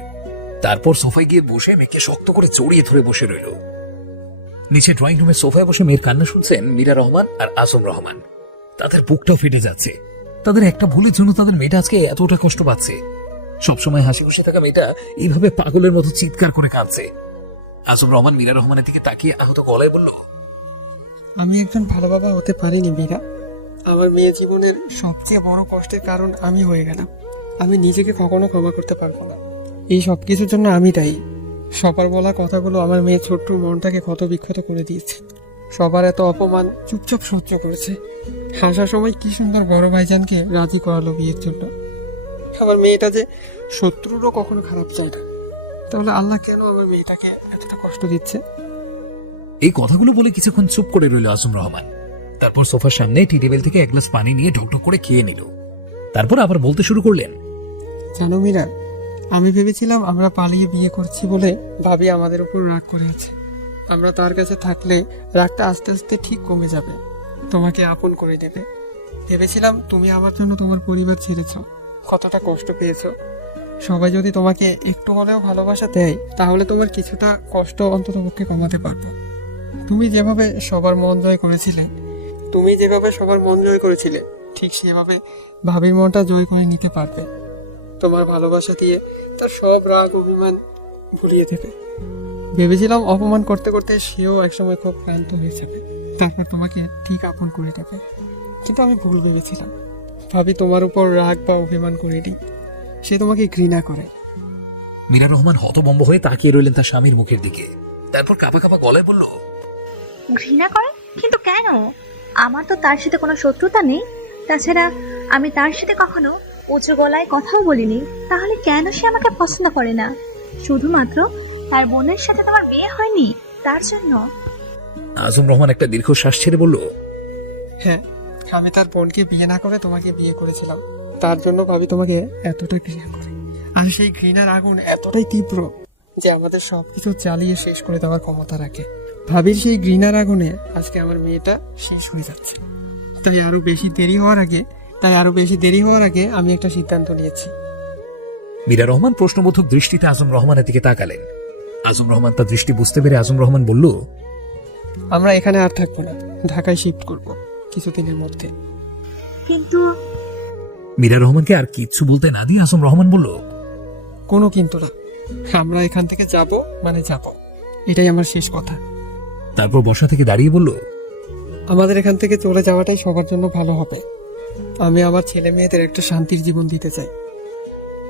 তারপর সোফায় গিয়ে বসে মেঘকে শক্ত করে জড়িয়ে ধরে বসে রইল। নিচে ড্রয়িং রুমের সোফায় বসে মেয়ের কান্না শুনছেন মীরা রহমান আর আজম রহমান। তাদের বুকটাও ফেটে যাচ্ছে। তাদের একটা ভুলের জন্য তাদের মেয়েটা আজকে এতটা কষ্ট পাচ্ছে। সবসময় হাসি খুশি থাকা মেয়েটা এইভাবে পাগলের মতো চিৎকার করে কাঁদছে। আজম রহমান মীরা রহমানের দিকে তাকিয়ে আহত গলায় বলল, আমি একজন ভালো বাবা হতে পারিনি মীরা। আমার মেয়ে জীবনের সবচেয়ে বড় কষ্টের কারণ আমি হয়ে গেলাম। আমি নিজেকে কখনো ক্ষমা করতে পারবো না। এই সব কিছুর জন্য আমি দায়ী। সবার বলা কথাগুলো আমার মেয়ের ছোট্ট মনটাকে ক্ষত বিক্ষত করে দিয়েছে। সবার এত অপমান চুপচাপ সহ্য করেছে। হাসার সময় কি সুন্দর বড় ভাইজানকে রাজি করালো বিয়ের জন্য। আমার মেয়েটা যে শত্রুরও কখনো খারাপ চায় না। তাহলে আল্লাহ কেন আমার মেয়েটাকে এতটা কষ্ট দিচ্ছে? এই কথাগুলো বলে কিছুক্ষণ চুপ করে রইল আজম রহমান। তারপর সোফার সামনে টি টেবিল থেকে 1 গ্লাস পানি নিয়ে ঢুকঢুক করে খেয়ে নিল। তারপর আবার বলতে শুরু করলেন, জানো মীরা, আমি ভেবেছিলাম আমরা পালিয়ে বিয়ে করছি বলে ভাবি আমাদের উপর রাগ করেছে। আমরা তার কাছে থাকলে রাগটা আস্তে আস্তে ঠিক কমে যাবে। তোমাকে আপন করে দেবে। ভেবেছিলাম তুমি আমার জন্য তোমার পরিবার ছেড়েছ, কতটা কষ্ট পেয়েছো। সবাই যদি তোমাকে একটু হলেও ভালোবাসা দেয় তাহলে তোমার কিছুটা কষ্ট অন্ততপক্ষে কমাতে পারবো। তুমি যেভাবে সবার মন জয় করেছিলে ঠিক সেভাবে ভাবির মনটা জয় করে নিতে পারবে। তোমার ভালোবাসা দিয়ে তার সব রাগ অভিমান ভুলিয়ে দেবে। ভেবেছিলাম অপমান করতে করতে সেও একসময় খুব ক্লান্ত হয়ে যাবে, তারপর তোমাকে ঠিক আপন করে দেবে। কিন্তু আমি ভুল ভেবেছিলাম। ভাবি তোমার উপর রাগ বা অভিমান করেনি, সে তোমাকে ঘৃণা করে। মীরা রহমান হতভম্ব হয়ে তাকিয়ে রইলেন তার স্বামীর মুখের দিকে। তারপর কাঁপা কাঁপা গলায় বলল, ঘৃণা করে? কিন্তু কেন? আমার তো তার সাথে কোনো শত্রুতা নেই। তাছাড়া আমি তার সাথে কখনো উঁচু গলায় কথাও বলিনি। তাহলে কেন সে আমাকে পছন্দ করে না? শুধুমাত্র তার বোনের সাথে তোমার বিয়ে হয়নি তার জন্য? আজম রহমান একটা দীর্ঘশ্বাস ছেড়ে বলল, হ্যাঁ, আমি তার বোনকে বিয়ে না করে তোমাকে বিয়ে করেছিলাম। তার জন্য ভাবি তোমাকে এতটা ঘৃণা করে। আর সেই ঘৃণার আগুন এতটাই তীব্র যে আমাদের সবকিছু জ্বালিয়ে শেষ করে দেওয়ার ক্ষমতা রাখে। ভাবির সেই ঘৃণার আগুনে আজকে আমার মেয়েটা শেষ হয়ে যাচ্ছে। তাই আরো বেশি দেরি হওয়ার আগে আমি একটা সিদ্ধান্ত নিয়েছি। মীরা রহমান প্রশ্নবোধক দৃষ্টিতে আজম রহমানের দিকে তাকালেন। আজম রহমান তার দৃষ্টি বুঝতে পেরে আজম রহমান বলল, আমরা এখানে আর থাকবো না, ঢাকায় শিফট করব কিছুদিনের মধ্যে। কিন্তু মীরা রহমানকে আর কিচ্ছু বলতে না দিয়ে আজম রহমান বলল, কোনো কিন্তু না, আমরা এখান থেকে যাব মানে যাব, এটাই আমার শেষ কথা। তারপর বসা থেকে দাঁড়িয়ে বলল, আমাদের এখান থেকে চলে যাওয়াটাই সবার জন্য ভালো হবে। আমি আমার ছেলে মেয়েদের একটা শান্তির জীবন দিতে চাই।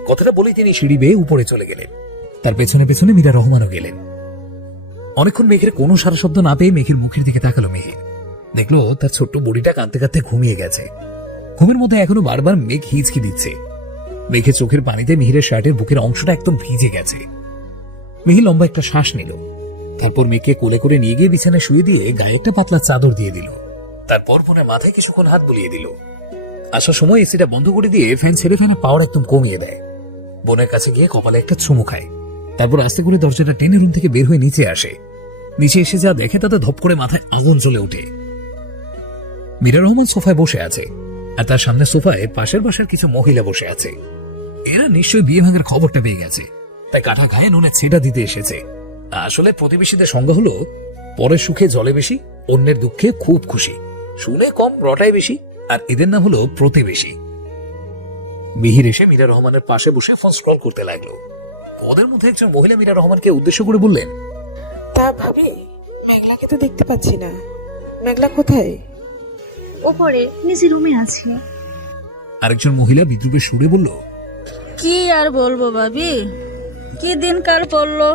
কথাটা বলেই তিনি সিঁড়ি বেয়ে উপরে চলে গেলেন। তার পেছনে পেছনে মীরা রহমানও গেলেন। অনেকক্ষণ মেঘের কোনো সারা শব্দ না পেয়ে মেঘের মুখের দিকে তাকালো মেঘের। দেখলো তার ছোট্ট বড়িটা কাঁদতে কাঁদতে ঘুমিয়ে গেছে। ঘুমের মধ্যে এখনো বারবার মেঘ হিচকি দিচ্ছে। মেঘের চোখের পানিতে মিহিরের শার্টের বুকের অংশটা একদম ভিজে গেছে। মিহির লম্বা একটা শ্বাস নিল। তারপর মেঘকে কোলে করে নিয়ে গিয়ে বিছানায় শুয়ে দিয়ে গায়ে একটা পাতলা চাদর দিয়ে দিল। তারপর বোনের মাথায় কিছুক্ষণ হাত বুলিয়ে দিল। আসার সময় এসিটা বন্ধ করে দিয়ে ফ্যান ছেড়ে ফ্যানের পাওয়ার একদম কমিয়ে দেয়। বোনের কাছে গিয়ে কপালে একটা চুমু খায়। তারপর আস্তে করে দরজাটা টেনে রুম থেকে বের হয়ে নিচে আসে। নিচে এসে যা দেখে তাতে ধপ করে মাথায় আগুন জ্বলে ওঠে। মীরা রহমান সোফায় বসে আছে, আর তার সামনে সোফায় পাশের বাসার কিছু মহিলা বসে আছে। এরা নিশ্চয়ই বিয়ে ভাঙার খবরটা পেয়ে গেছে, তাই কাঠা গায়ে নুনে ছেটা দিতে এসেছে। আসলে প্রতিবেশীদের সংজ্ঞা হলো পরের সুখে জলে বেশি, অন্যের দুঃখে খুব খুশি। শুনে কম, রটায় বেশি, আর এদের নাম হলো প্রতিবেশী। মিহির এসে মীরা রহমানের পাশে বসে ফোন স্ক্রল করতে লাগলো। ওদের মধ্যে একজন মহিলা মীরা রহমানকে উদ্দেশ্য করে বললেন, তা ভাবি, মেঘলাকে তো দেখতে পাচ্ছি না। মেঘলা কোথায়? ওপরে নিজে রুমে আছে। আরেকজন মহিলা বিদ্রুপের সুরে বলল, কি আর বলবো ভাবি, কি দিনকাল পড়লো,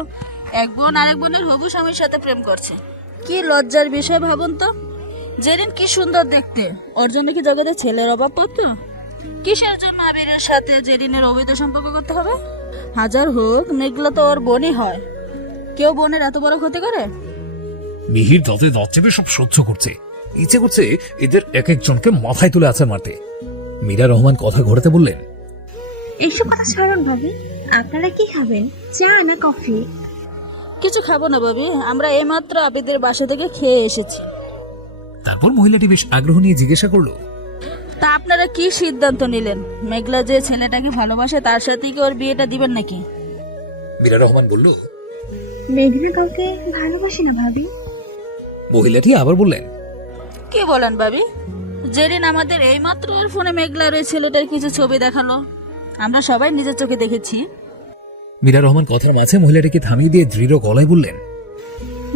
এক বোন আরেক বোনের হবু স্বামীর সাথে প্রেম করছে। কি লজ্জার বিষয় ভাবুন তো। জেরিন কি সুন্দর দেখতে, ওর জন্য কি জগতে ছেলের অভাব পড়তো? কিসের জন্য আবিরের সাথে জেরিনের অবৈধ সম্পর্ক করতে হবে? হাজার হোক, মেঘলা তো ওর বোনই হয়। কেউ বোনের এত বড় ক্ষতি করে? মিহির দাঁতে দাঁত চেপে সব সহ্য করছে। ইচ্ছে করছে এদের এক একজনকে মাথায় তুলে আছে মারতে। মীরা রহমান কথা ঘোরাতে বললেন, এইসব কথা ছাড়ুন ভাবি, আপনারা কি খাবেন, চা না কফি? কিছু খাবো না ভাবি, আমরা এইমাত্র আবিদের বাসা থেকে খেয়ে এসেছি। তারপর মহিলাটি বেশ আগ্রহ নিয়ে জিজ্ঞাসা করলো, তা আপনারা কি সিদ্ধান্ত নিলেন? মেঘলা যে ছেলেটাকে ভালোবাসে তার সাথেই কি ওর বিয়েটা দিবেন নাকি? মীরা রহমান বলল, মেঘনা কাউকে ভালোবাসে না ভাবি। মহিলাটি আবার বললেন, কি বলেন ভাবি? জেরিন আমাদের এইমাত্র ওর ফোনে মেঘলার ওই ছেলেটার কিছু ছবি দেখালো, আমরা সবাই নিজের চোখে দেখেছি। মীরা রহমান কথার মাঝে মহিলাটিকে থামিয়ে দিয়ে দৃঢ় গলায় বললেন,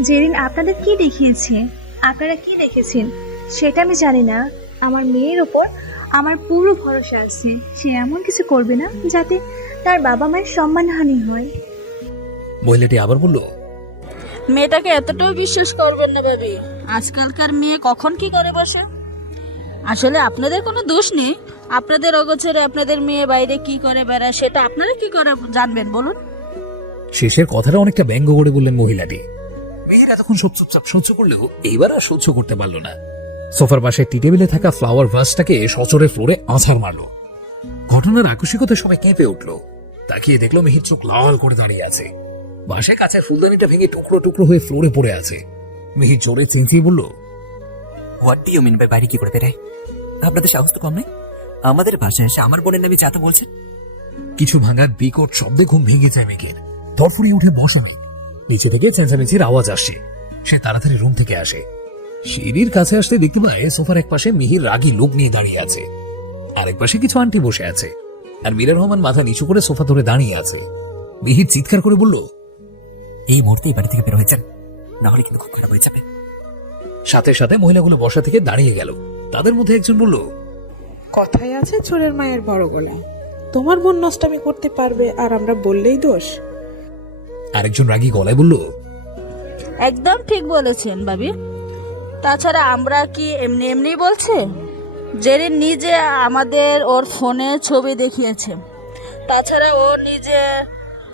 জেরিন আপনাদের কি দেখিয়েছে, আপনারা কি দেখেছেন সেটা আমি জানি না। আমার মেয়ের ওপর আমার পুরো ভরসা আছে, সে এমন কিছু করবে না যাতে তার বাবা মায়ের সম্মানহানি হয়। মহিলাটি আবার বলল, মেয়েটাকে এতটাও বিশ্বাস করবেন না ভাবি, আজকালকার মেয়ে কখন কি করে বসে। আসলে আপনাদের কোনো দোষ নেই, আপনাদের অগোচরে আপনাদের মেয়ে বাইরে কি করে বেড়ায় সেটা আপনারা কি করে জানবেন বলুন? শেষের কথাটা অনেকটা ব্যঙ্গ করে বললেন মহিলাটি। মেয়ের এতক্ষণ সব চুপচাপ সহ্য করলেও এইবার আর সহ্য করতে পারল না। সোফার পাশে টি টেবিলে থাকা ফ্লাওয়ার ভাসটাকে সচরে ফ্লোরে আছাড় মারল। ঘটনার আকস্মিকতা সবাই কেঁপে উঠল। তাকিয়ে দেখলো মিহির চোখ লাল করে দাঁড়িয়ে আছে। বাসে কাছের ফুলদানিটা ভেঙে টুকরো টুকরো হয়ে ফ্লোরে পড়ে আছে। মিহির জোরে চেঁচিয়ে বলল, what do you mean by বাইরে কি করে বেরায়? আপনাদের সাহস তো কম নেই, আমাদের বাসায় এসে আমার বোনের নামে যাতা বলছেন। কিছু ভাঙার বিকট শব্দে ঘুম ভেঙে যায় মেঘের। ধরফড়িয়ে উঠে বসে মেঘ। নিচে থেকে চেঁচামেচির আওয়াজ আসছে। সে তাড়াতাড়ি রুম থেকে আসে। সিঁড়ির কাছে আসতে দেখতে পায় সোফার এক পাশে মিহির রাগী লোক নিয়ে দাঁড়িয়ে আছে, আরেক পাশে কিছু আন্টি বসে আছে, আর মীরা রহমান মাথা নিচু করে সোফা ধরে দাঁড়িয়ে আছে। মিহির চিৎকার করে বলল, এই মুহূর্তে এই বাড়ি থেকে বের হয়ে যান, না হলে কিন্তু খুব খারাপ হয়ে যাবে। সাথে সাথে মহিলাগুলো বসা থেকে দাঁড়িয়ে গেল। তাদের মধ্যে একজন বলল, কথায় আছে চোরের মায়ের বড় গলা। তোমার বোন নষ্টামি করতে পারবে আর আমরা বললেই দোষ? আরেকজন রাগী গলায় বলল, একদম ঠিক বলেছেন ভাবি। তাছাড়া আমরা কি এমনি এমনি বলছে? জেরিন নিজে আমাদের ওর ফোনে ছবি দেখিয়েছে।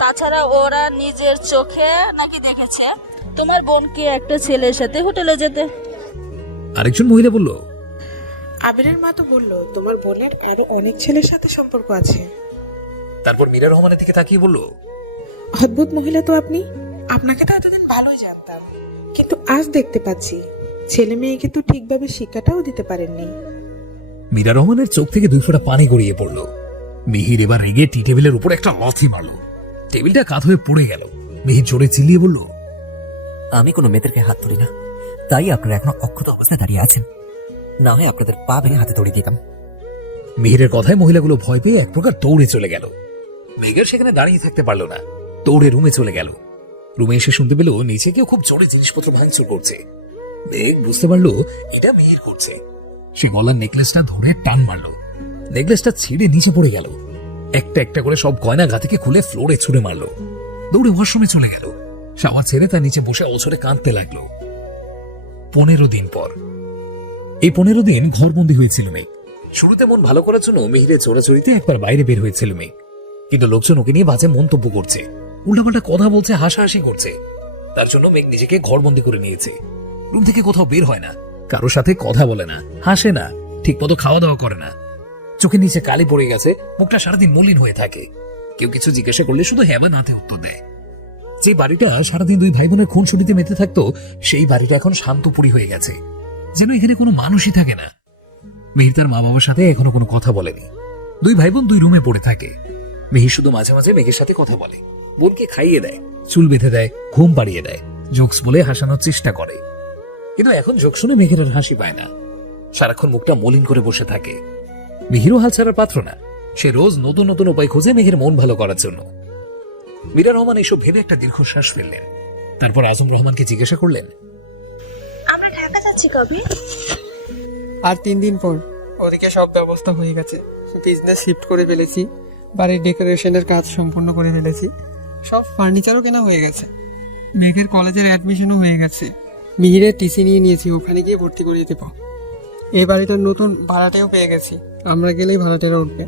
তাছাড়া ওরা নিজের চোখে নাকি দেখেছে তোমার বোনকে একটা ছেলের সাথে হোটেলে যেতে। আরেকজন মহিলা বলল, আবিরের মা তো বললো তোমার বোনের আরো অনেক ছেলের সাথে সম্পর্ক আছে। তারপর মীরা রহমানের দিকে তাকিয়ে বলল, অদ্ভুত মহিলা তো আপনি। আপনাকে তো এতদিন ভালোই জানতাম, কিন্তু আজ দেখতে পাচ্ছি ছেলে মেয়েকে তো ঠিকভাবে শিক্ষাটাও দিতে পারেননি। মীরা রহমানের চোখ থেকে 2 ফোঁটা পানি গড়িয়ে পড়ল। মিহির এবার রেগে টি টেবিলের উপর একটা লাথি মারল। টেবিলটা কাত হয়ে পড়ে গেল। মিহির জোরে চিল্লিয়ে বলল, আমি কোনো মেয়েদেরকে হাত ধরি না, তাই আপনারা এখনো অক্ষত অবস্থায় দাঁড়িয়ে আছেন। না হয় আপনাদের পা ভেঙে হাতে দড়ি দিতাম। মিহিরের কথায় মহিলাগুলো ভয় পেয়ে এক প্রকার দৌড়ে চলে গেল। মেঘের সেখানে দাঁড়িয়ে থাকতে পারল না, দৌড়ে রুমে চলে গেল। রুমে এসে শুনতে পেল নিচে কেউ খুব জোরে জিনিসপত্র ভাঙচুর করছে। মেঘ বুঝতে পারলো এটা মিহির করছে। সে গলার নেকলেসটা ধরে টান মারল। নেকলেসটা ছিঁড়ে নিচে পড়ে গেল। একটা একটা করে সব গয়না গা থেকে খুলে ফ্লোরে ছুঁড়ে মারল। দৌড়ে ওয়াশরুমে চলে গেল। শাওয়ার ছেড়ে তার নিচে বসে অঝরে কাঁদতে লাগলো। 15 দিন পর। এই 15 দিন ঘরবন্দি হয়েছিল মেঘ। শুরুতে মন ভালো করার জন্য মিহিরের চোরাচুরিতে একবার বাইরে বের হয়েছিল মেঘ, কিন্তু লোকজন ওকে নিয়ে বাজে মন্তব্য করছে, উল্টাপাল্টা কথা বলছে, হাসাহাসি করছে। তার জন্য মেঘ নিজেকে ঘরবন্দি করে নিয়েছে। রুম থেকে কোথাও বের হয় না, কারোর সাথে কথা বলে না, হাসে না, ঠিক মতো খাওয়া দাওয়া করে না। চোখের নিচে কালি পড়ে গেছে, মুখটা সারাদিন মলিন হয়ে থাকে। কেউ কিছু জিজ্ঞাসা করলে শুধু হ্যাঁ বা নাতে উত্তর দেয়। যে বাড়িটা সারাদিন 2 ভাই বোনের খুনসুটিতে মেতে থাকতো, সেই বাড়িটা এখন শান্তপুরী হয়ে গেছে, যেন এখানে কোনো মানুষই থাকে না। মিহির তার মা বাবার সাথে এখনো কোনো কথা বলেনি। 2 ভাই বোন 2 রুমে পড়ে থাকে। মিহির শুধু মাঝে মাঝে মেঘের সাথে কথা বলে, বোনকে খাইয়ে দেয়, চুল বেঁধে দেয়, ঘুম পাড়িয়ে দেয়, জোকস বলে হাসানোর চেষ্টা করে। কিন্তু এখন জোক শুনে মেঘের আর হাসি পায় না। সারাক্ষণ মুখটা মলিন করে বসে থাকে। মিহিরও হাল ছাড়ার পাত্র না। সে রোজ নতুন নতুন উপায় খোঁজে মেঘের মন ভালো করার জন্য। মীরা রহমান এসব ভেবে একটা দীর্ঘশ্বাস ফেললেন। তারপর আজম রহমানকে জিজ্ঞাসা করলেন, আমরা ঢাকা যাচ্ছি কবে? আর 3 দিন পর। ওদিকে সব ব্যবস্থা হয়ে গেছে, বিজনেস শিফট করে ফেলেছি, বাড়ির ডেকোরেশনের কাজ সম্পূর্ণ করে ফেলেছি, সব ফার্নিচারও কেনা হয়ে গেছে, মেঘের কলেজের অ্যাডমিশনও হয়ে গেছে, মিহিরের টিসি নিয়ে নিয়েছি, ওখানে গিয়ে ভর্তি করিয়ে দেবো। এই বাড়িটার নতুন ভাড়াটেও পেয়ে গেছি, আমরা গেলেই ভাড়াটেরা উঠবে।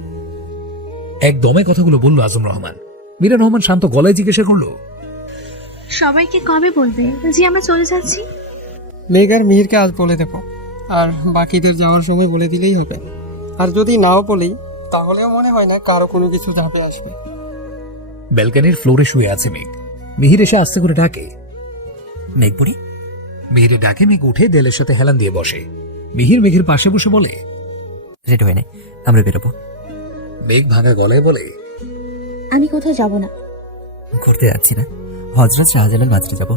একদমে কথাগুলো বলল আজম রহমান। মীরা রহমান শান্ত গলায় জিজ্ঞাসা করলো, সবাইকে কবে বলবে যে আমরা চলে যাচ্ছি? মেঘ আর মিহিরকে আজ বলে দেবো, আর বাকিদের যাওয়ার সময় বলে দিলেই হবে। আর যদি নাও বলি তাহলেও মনে হয় না কারো কোনো কিছু ঝাঁপে আসবে। ব্যালকনির ফ্লোরে শুয়ে আছে মেঘ। মিহির এসে আস্তে করে ডাকে, মেঘ বুড়ি। মিহিরের ডাকে মেঘ উঠে দেলের সাথে হেলান দিয়ে বসে। মিহির মেঘের পাশে বসে বলে, রেডি হয়ে নে, আমরা বেরোবো। মেঘ ভাঙা গলায় বলে, আমি কোথাও যাব না। ঘুরতে যাচ্ছি না, হজরত শাহজালাল বাজারে যাবো।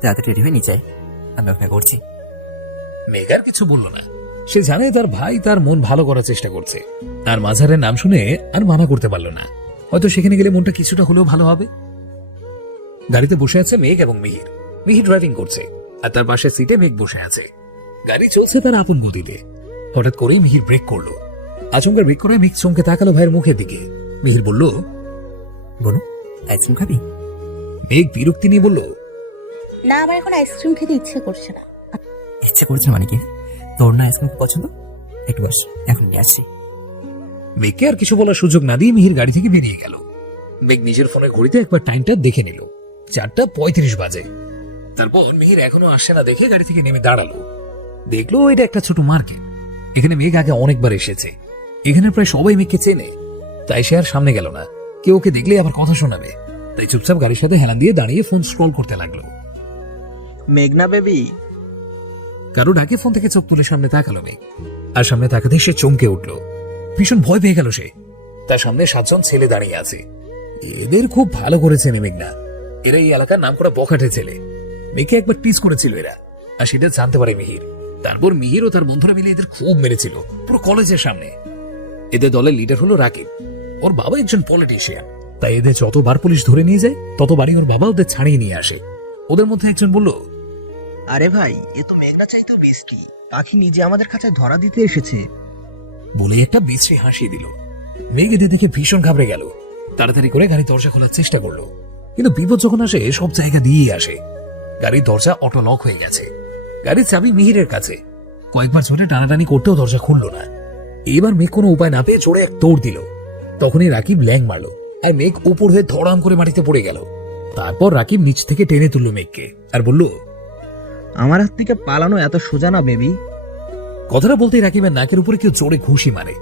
তাড়াতাড়ি রেডি হয়ে নিচে, আমি অপেক্ষা করছি। মেঘ আর কিছু বলল না। সে জানে তার ভাই তার মন ভালো করার চেষ্টা করছে। আর মাঝারের নাম শুনে আর মানা করতে পারল না। হয়তো সেখানে গেলে মনটা কিছুটা হলেও ভালো হবে। গাড়িতে বসে আছে মেঘ এবং মিহির। মিহির ড্রাইভিং করছে, আর তার পাশে সিটে মেঘ বসে আছে। গাড়ি চলছে তার আপন গতিতে। হঠাৎ করেই মিহির ব্রেক করলো। আচমকা ব্রেক করে মেঘ চমকে তাকালো ভাইয়ের মুখের দিকে। মিহির বলল, বনু, আইসক্রিম খাবি? মেঘ বিরক্তি নিয়ে বলল, না, আমার এখন আইসক্রিম খেতে ইচ্ছে করছে না। ইচ্ছে করছে মানে কি? তোর না আইসক্রিম পছন্দ? একটু বস, এখন নিয়ে আসছি। মেঘকে আর কিছু বলার সুযোগ না দিয়ে মিহির গাড়ি থেকে বেরিয়ে গেল। মেঘ নিজের ফোনের ঘড়িতে একবার টাইমটা দেখে নিল। 4:35 বাজে। তারপর মিহির এখনো আসছে না দেখে গাড়ি থেকে নেমে দাঁড়ালো। দেখলো এটা একটা ছোট মার্কেট। এখানে মেঘ আগে অনেকবার এসেছে। এখানে প্রায় সবাই মেঘকে চেনে। তাই সে আর সামনে গেল না, কেউ ওকে দেখলে আবার কথা শোনাবে। তাই চুপচাপ গাড়ির সাথে হেলান দিয়ে দাঁড়িয়ে ফোন স্ক্রল করতে লাগলো। মেঘনা বেবি, কারো ডাকে ফোন থেকে চোখ তুলে সামনে তাকালো মেঘ। আর সামনে তাকাতে সে চমকে উঠল। ভীষণ ভয় পেয়ে গেল সে। তার সামনে 7 জন ছেলে দাঁড়িয়ে আছে। এদের খুব ভালো করেছে মেঘনা। এরা এই এলাকার নাম করা বখাটে ছেলে। মেঘকে একবার টিজ করেছিল এরা, আর সেটা জানতে পারে মিহির। তারপর মিহির ও তার বন্ধুরা মিলে এদের খুব মেরেছিল পুরো কলেজের সামনে। এদের দলের লিডার হলো রাকিব। ওর বাবা একজন পলিটিশিয়ান, তাই এদের যতবার পুলিশ ধরে নিয়ে যায় ততবারই ওর বাবা ওদের ছাড়িয়ে নিয়ে আসে। ওদের মধ্যে একজন বলল, আরে ভাই, এ তো মেঘনা চাইতেও বৃষ্টি। পাখি নিজে আমাদের খাঁচায় ধরা দিতে এসেছে। বলে একটা বিশ্রী হাসি দিল। মেঘ এদের দেখে ভীষণ ঘাবড়ে গেল। তাড়াতাড়ি করে গাড়ির দরজা খোলার চেষ্টা করলো, কিন্তু বিপদ যখন আসে সব জায়গা দিয়েই আসে। গাড়ির দরজা অটো লক হয়ে গেছে। গাড়ির চাবি মিহিরের কাছে। কয়েকবার জোরে টানাটানি করতেও দরজা খুললো না। এবার মেঘ কোনো উপায় না পেয়ে জোরে এক দৌড় দিল। তখনই রাকিব ল্যাং মারলো, আর মেঘ উপর হয়ে ধড়াম করে মাটিতে পড়ে গেল। তারপর রাকিব নিচ থেকে টেনে তুললো মেঘকে আর বলল, আমার হাত থেকে পালানো এত সোজা না বেবি। কথাটা বলতে রাকিবের নাকের উপরে কেউ জোরে ঘুষি মারে।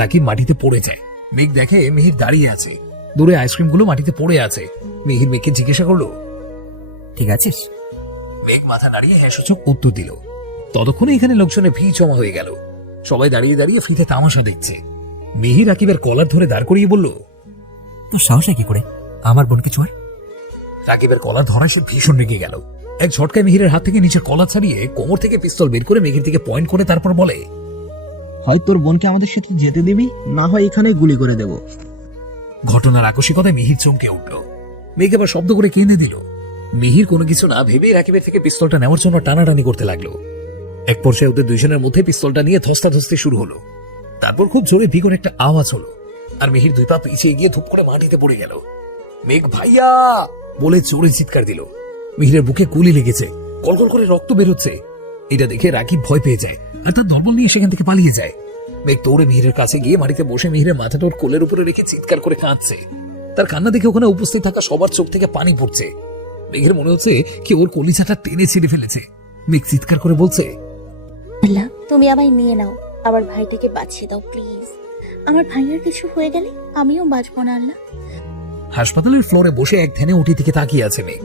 রাকিব মাটিতে পড়ে যায়। মেঘ দেখে মিহির দাঁড়িয়ে আছে, দূরে আইসক্রিমগুলো মাটিতে পড়ে আছে। মিহির মেঘকে জিজ্ঞাসা করলো, ঠিক আছিস? মেঘ মাথা নাড়িয়ে হ্যাঁ সূচক উত্তর দিল। ততক্ষণে এখানে লোকজনের ভিড় জমা হয়ে গেল। সবাই দাঁড়িয়ে দাঁড়িয়ে ফ্রিতে তামাশা দেখছে। মিহির রাকিবের কলার ধরে দাঁড় করিয়ে বলল, তোর সাহস হয় কি করে আমার বোনকে ছোঁয়ার? রাকিবের কলার ধরায় সে ভীষণ রেগে গেল। এক ঝটকায় মিহিরের হাত থেকে নিচের কলার ছাড়িয়ে কোমর থেকে পিস্তল বের করে মেঘের দিকে পয়েন্ট করে তারপর বলে, হয় তোর বোনকে আমাদের সাথে যেতে দিবি, না হয় এখানে গুলি করে দেব। ঘটনার আকস্মিকতায় মিহির চমকে উঠল। মেঘ আবার শব্দ করে কেঁদে দিল। মিহির কোনো কিছু না ভেবে রাকিবের থেকে পিস্তলটা নেওয়ার জন্য টানাটানি করতে লাগলো। এক পর্যায়ে ওদের দুইজনের মধ্যে পিস্তলটা নিয়ে ধস্তাধস্তি শুরু হলো। তারপর খুব জোরে বিকট একটা আওয়াজ হলো, আর মিহির 2 পা পিছিয়ে গিয়ে ধুপ করে মাটিতে পড়ে গেল। মেঘ ভাইয়া বলে জোরে চিৎকার দিল। মিহিরের বুকে গুলি লেগেছে, কলকল করে রক্ত বেরোচ্ছে। এটা দেখে রাকিব ভয় পেয়ে যায় আর তার দলবল নিয়ে সেখান থেকে পালিয়ে যায়। মেঘ দৌড়ে মিহিরের কাছে গিয়ে মাটিতে বসে মিহিরের মাথাটা ওর কোলের উপরে রেখে চিৎকার করে কাঁদছে। তার কান্না দেখে ওখানে উপস্থিত থাকা সবার চোখ থেকে পানি পড়ছে। মেঘের মনে হচ্ছে কি ওর কলিজাটা টেনে ছিঁড়ে ফেলেছে। মেঘ চিৎকার করে বলছে, আল্লাহ, তুমি আমায় নিয়ে নাও, আমার ভাইটাকে বাঁচিয়ে দাও প্লিজ। আমার ভাইয়ের কিছু হয়ে গেলে আমিও বাঁচবো না আল্লাহ। হাসপাতালের ফ্লোরে বসে এক ধ্যানে ওটি দিকে তাকিয়ে আছে মেঘ।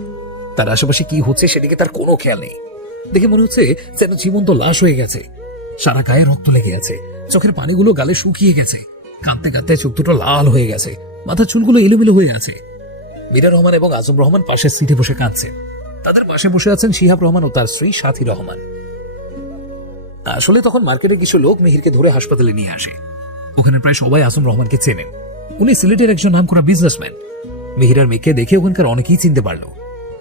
তার আশেপাশে কি হচ্ছে সেদিকে তার কোনো খেয়াল নেই। দেখে মনে হচ্ছে যেন জীবন্ত লাশ হয়ে গেছে। সারা গায়ে রক্ত লেগে আছে, চোখের পানিগুলো গালে শুকিয়ে গেছে, কাঁদতে কাঁদতে চোখ দুটো লাল হয়ে গেছে, মাথার চুলগুলো এলোমেলো হয়ে আছে। মীরা রহমান এবং আজম রহমান পাশের সিটে বসে কাঁদছেন। তাদের পাশে বসে আছেন শিহাব রহমান ও তার স্ত্রী সাথী রহমান। আসলে তখন মার্কেটে কিছু লোক মিহিরকে ধরে হাসপাতালে নিয়ে আসে। ওখানে প্রায় সবাই আজম রহমানকে চেনেন। উনি সিলেটের একজন নামকরা বিজনেসম্যান। মিহির আর মেঘকে দেখে ওখানকার অনেকেই চিনতে পারল।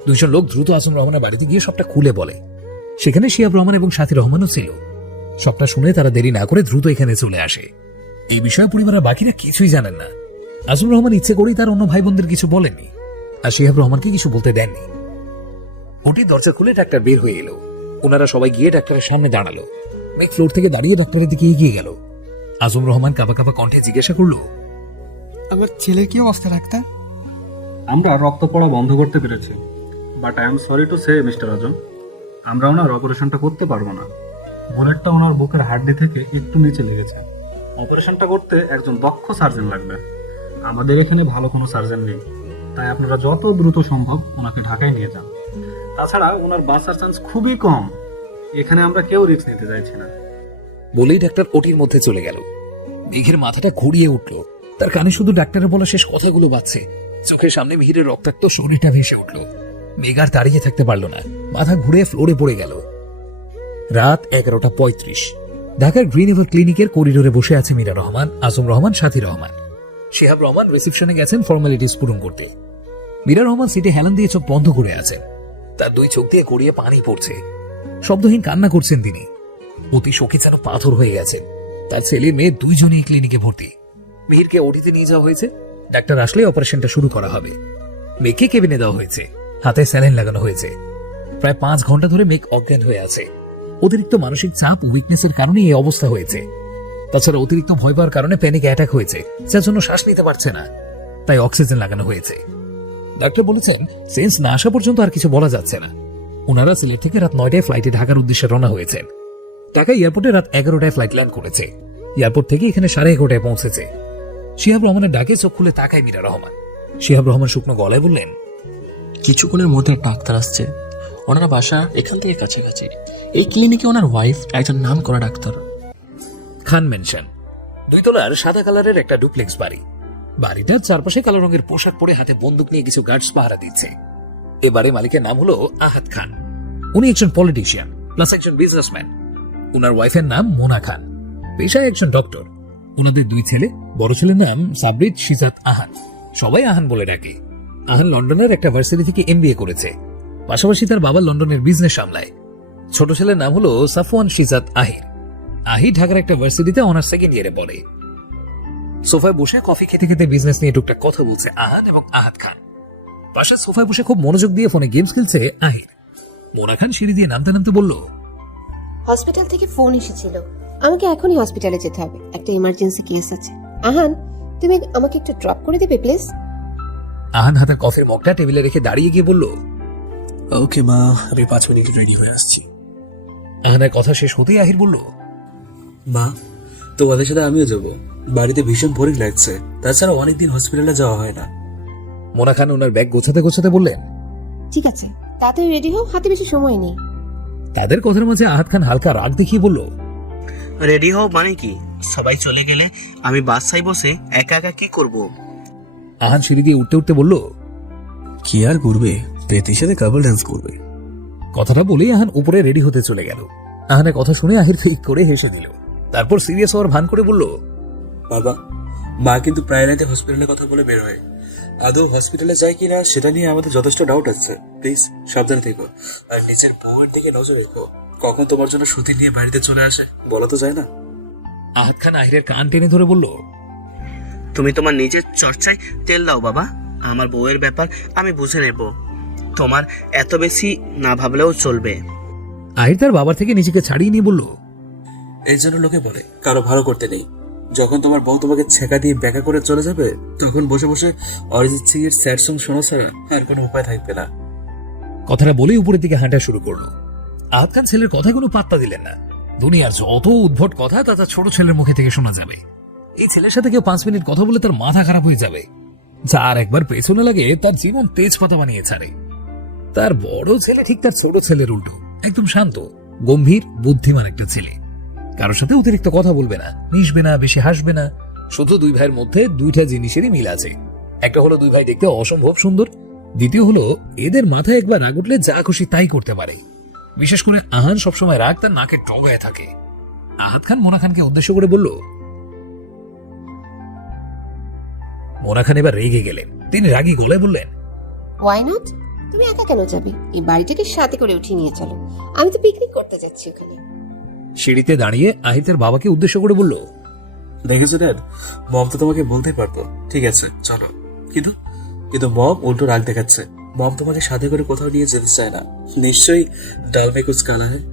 2 জন লোক দ্রুত আজম রহমানের বাড়িতে গিয়ে সবটা খুলে বলে। সেখানে শিহাব রহমান এবং সাথী রহমানও ছিল। সবটা শুনে তারা দেরি না করে দ্রুত এখানে চলে আসে। এই বিষয়ে পরিবারের বাকিরা কিছুই জানেন না। আজম রহমান ইচ্ছে করেই তার অন্য ভাই বোনদের কিছু বলেননি, আর শিহাব রহমানকে কিছু বলতে দেননি। ওটি দরজা খুলে ডাক্তার বের হয়ে এলো। ওনারা সবাই গিয়ে ডাক্তারের সামনে দাঁড়ালো। মেঘ ফ্লোর থেকে দাঁড়িয়ে ডাক্তারের দিকে এগিয়ে গেল। আজম রহমান কাঁপা কাঁপা কণ্ঠে জিজ্ঞাসা করলো, আমার ছেলের কি অবস্থা ডাক্তার? আমরা রক্ত পড়া বন্ধ করতে পেরেছি, but I am sorry to say mister Azam, আমরা ওনার অপারেশনটা করতে পারবো না। বুলেটটা ওনার বুকের হাড্ডি থেকে একটু নিচে লেগেছে। অপারেশনটা করতে একজন দক্ষ সার্জন লাগবে। আমাদের এখানে ভালো কোনো সার্জন নেই, তাই আপনারা যত দ্রুত সম্ভব ওনাকে ঢাকায় নিয়ে যান। তাছাড়া ওনার বাঁচার চান্স খুবই কম। এখানে আমরা কেউ রিস্ক নিতে চাইছি না। বলেই ডাক্তার ওটির মধ্যে চলে গেল। মেঘের মাথাটা ঘুরিয়ে উঠল। তার কানে শুধু ডাক্তারের বলা শেষ কথাগুলো বাজছে। চোখের সামনে মিহিরের রক্তাক্ত শরীরটা ভেসে উঠল। মেঘ আর দাঁড়িয়ে থাকতে পারল না, মাথা ঘুরে ফ্লোরে পড়ে গেল। রাত 11:35। ঢাকার গ্রিন এভার ক্লিনিকের করিডোরে বসে আছে মীরা রহমান, আজম রহমান, সাথী রহমান। শিহাব রহমান রিসেপশনে গেছেন ফর্মালিটিস পূরণ করতে। মীরা রহমান সিটে হেলান দিয়ে চোখ বন্ধ করে আছেন। তার 2 চোখ দিয়ে গড়িয়ে পানি পড়ছে। শব্দহীন কান্না করছেন তিনি। অতি শোকে যেন পাথর হয়ে গেছেন। তার ছেলে মেয়ে 2 জনই ক্লিনিকে ভর্তি। মিহিরকে ওটিতে নিয়ে যাওয়া হয়েছে। ডাক্তার আসলে অপারেশনটা শুরু করা হবে। মেঘকে কেবিনে দেওয়া হয়েছে, হাতে স্যালাইন লাগানো হয়েছে। প্রায় 5 ঘন্টা ধরে মেঘ অজ্ঞান হয়ে আছে। অতিরিক্ত মানসিক চাপ ও উইকনেসের কারণে এই অবস্থা হয়েছে। তাছাড়া অতিরিক্ত ভয় পাওয়ার কারণে প্যানিক অ্যাটাক হয়েছে, যার জন্য শ্বাস নিতে পারছে না, তাই অক্সিজেন লাগানো হয়েছে। ডাক্তার বলেছেন সেন্স না আসা পর্যন্ত আর কিছু বলা যাচ্ছে না। ওনারা সিলেট থেকে রাত 9টায় ফ্লাইটে ঢাকার উদ্দেশ্যে রওনা হয়েছেন। ঢাকা এয়ারপোর্টে রাত 11টায় ফ্লাইট ল্যান্ড করেছে। এয়ারপোর্ট থেকে এখানে 11:30টায় পৌঁছেছে। শিহাব রহমানের ডাকে চোখ খুলে তাকায় মীরা রহমান। শিহাব রহমান শুকনো গলায় বললেন, কিছুক্ষণের মধ্যে ডাক্তার আসছে, ওনারা বাসা এখান থেকে কাছাকাছি, এই ক্লিনিকে ওনার ওয়াইফ একজন নামকরা ডাক্তার। খান মেনশন, 2 তলার সাদা কালারের একটা ডুপ্লেক্স বাড়ি। বাড়িটার চারপাশে কালো রঙের পোশাক পরে হাতে বন্দুক নিয়ে কিছু গার্ডস পাহারা দিচ্ছে। এবারে মালিকের নাম হলো আহাদ খান। উনি একজন পলিটিশিয়ান প্লাস একজন বিজনেসম্যান। উনার ওয়াইফের নাম মোনা খান, পেশায় একজন ডক্টর। উনাদের 2 ছেলে, বড় ছেলের নাম সাবরিদ শিজাত আহান, সবাই আহান বলে ডাকে। আহান লন্ডনের একটা ভার্সিটি থেকে MBA করেছে, পাশাপাশি তার বাবা লন্ডনের বিজনেস সামলায়। ছোট ছেলের নাম হলো সাফওয়ান শিজাত আহির। আহির ঢাকার একটা ভার্সিটিতে অনার্স 2nd ইয়ারে পড়ে। সোফায় বসে কফি খেতে খেতে বিজনেস নিয়ে টুকটাক কথা বলছে আহান এবং আহাদ খান। পাশে সোফায় বসে খুব মনোযোগ দিয়ে ফোনে গেমস খেলছে আহির। মোনা খান সিঁড়ি দিয়ে নামতে নামতে বলল, হসপিটাল থেকে ফোন এসেছিল, আমাকে এখনই হসপিটালে যেতে হবে, একটা ইমার্জেন্সি কেস আছে। আহান, তুমি আমাকে একটু ড্রপ করে দেবে প্লিজ? আহান হাতের কফির মগটা টেবিলে রেখে দাঁড়িয়ে গিয়ে বলল, ওকে মা, আমি 5 মিনিট রেডি হয়ে আসছি। আহানের কথা শেষ হতেই আহির বলল, মা, তোমাদের সাথে আমিও যাব। বাড়িতে ভীষণ বোরিং লাগছে, তাছাড়া অনেকদিন হসপিটালে যাওয়া হয় না। মোনা খান ওনার ব্যাগ গোছাতে গোছাতে বললেন, ঠিক আছে, তাড়াতাড়ি রেডি হও, হাতে বেশি সময় নেই। তাদের কথার মাঝে আহাদ খান হালকা রাগ দেখিয়ে বলল, রেডি হও মানে কি? সবাই চলে গেলে আমি বাসায় বসে একা একা কি করব? আহান সিঁড়ি দিয়ে উঠতে উঠতে বলল, কি আর করবে, পেতির সাথে কাপল ডান্স করবে। কথাটা বলেই আহান উপরে রেডি হতে চলে গেল। আহানের কথা শুনে আহির ফিক করে হেসে দিল, তারপর সিরিয়াস হওয়ার ভান করে বলল, বাবা, মা কিন্তু প্রায় রাতে হসপিটালের কথা বলে বের হয়। আদৌ হসপিটালে যায় কিনা সেটা নিয়ে আমাদের যথেষ্ট ডাউট আছে। প্লিজ সাবধানে থেকো, আর নিজের বউয়ের দিকে নজর রেখো। কখন তোমার জন্য সুতি নিয়ে বাড়িতে চলে আসে বলা তো যায় না। আহাদ খান আহিরের কান টেনে ধরে বলল, তুমি তোমার নিজের চর্চায় তেল দাও বাবা, আমার বউয়ের ব্যাপার আমি বুঝে নেব, তোমার এত বেশি না ভাবলেও চলবে। আহির তার বাবার থেকে নিজেকে ছাড়িয়ে নিয়ে বলল, এই জন্য লোকে বলে কারো ভালো করতে নেই। যখন তোমার বউ তোমাকে ছেঁকা দিয়ে ব্যাকা করে চলে যাবে, তখন বসে বসে অরিজিৎ সিং এর স্যাড সং শোনা ছাড়া আর কোনো উপায় থাকবে না। কথাটা বলেই উপরের দিকে হাঁটা শুরু করলো। আহাদ খান ছেলের কথা কোনো পাত্তা দিলেন না। দুনিয়ার যত উদ্ভট কথা তা তার ছোট ছেলের মুখে থেকে শোনা যাবে। এই ছেলের সাথে কেউ 5 মিনিট কথা বলে তার মাথা খারাপ হয়ে যাবে। যার একবার পেছনে লাগে তার জীবন তেজপাতা বানিয়ে ছাড়ে। তার বড় ছেলে ঠিক তার ছোট ছেলের উল্টো, একদম শান্ত, গম্ভীর, বুদ্ধিমান একটা ছেলে। কারোর সাথে অতিরিক্ত কথা বলবে না, মিশবে না, বেশি হাসবে না। শুধু 2 ভাইয়ের মধ্যে 2টা জিনিসেরই মিল আছে। একটা হলো 2 ভাই দেখতে অসম্ভব সুন্দর, দ্বিতীয় হলো এদের মাথায় একবার রাগ উঠলে যা খুশি তাই করতে পারে। বিশেষ করে আহান সবসময় রাগ তার নাকে ডগায় থাকে। আহাদ খান মোনা খানকে উদ্দেশ্য করে বলল, মোনা খান এবার রেগে গেলেন। তিনি রাগী গলায় বললেন, ওয়াই নট? তুমি একা কেন যাবে? এই বাড়িটাকে সাথে করে উঠিয়ে নিয়ে চলো, আমি তো পিকনিক করতে যাচ্ছি ওখানে। সিঁড়িতে দাঁড়িয়ে আহিতের বাবাকে উদ্দেশ্য করে বলল, দেখেছো ড্যাড, মম তো তোমাকে বলতেই পারতো ঠিক আছে চলো, কিন্তু কিন্তু মম উল্টো রাগ দেখাচ্ছে। মম তোমাকে সাথে করে কোথাও নিয়ে যেতে চায় না। নিশ্চয়ই ডাল মে কুছ কালা হ্যায়।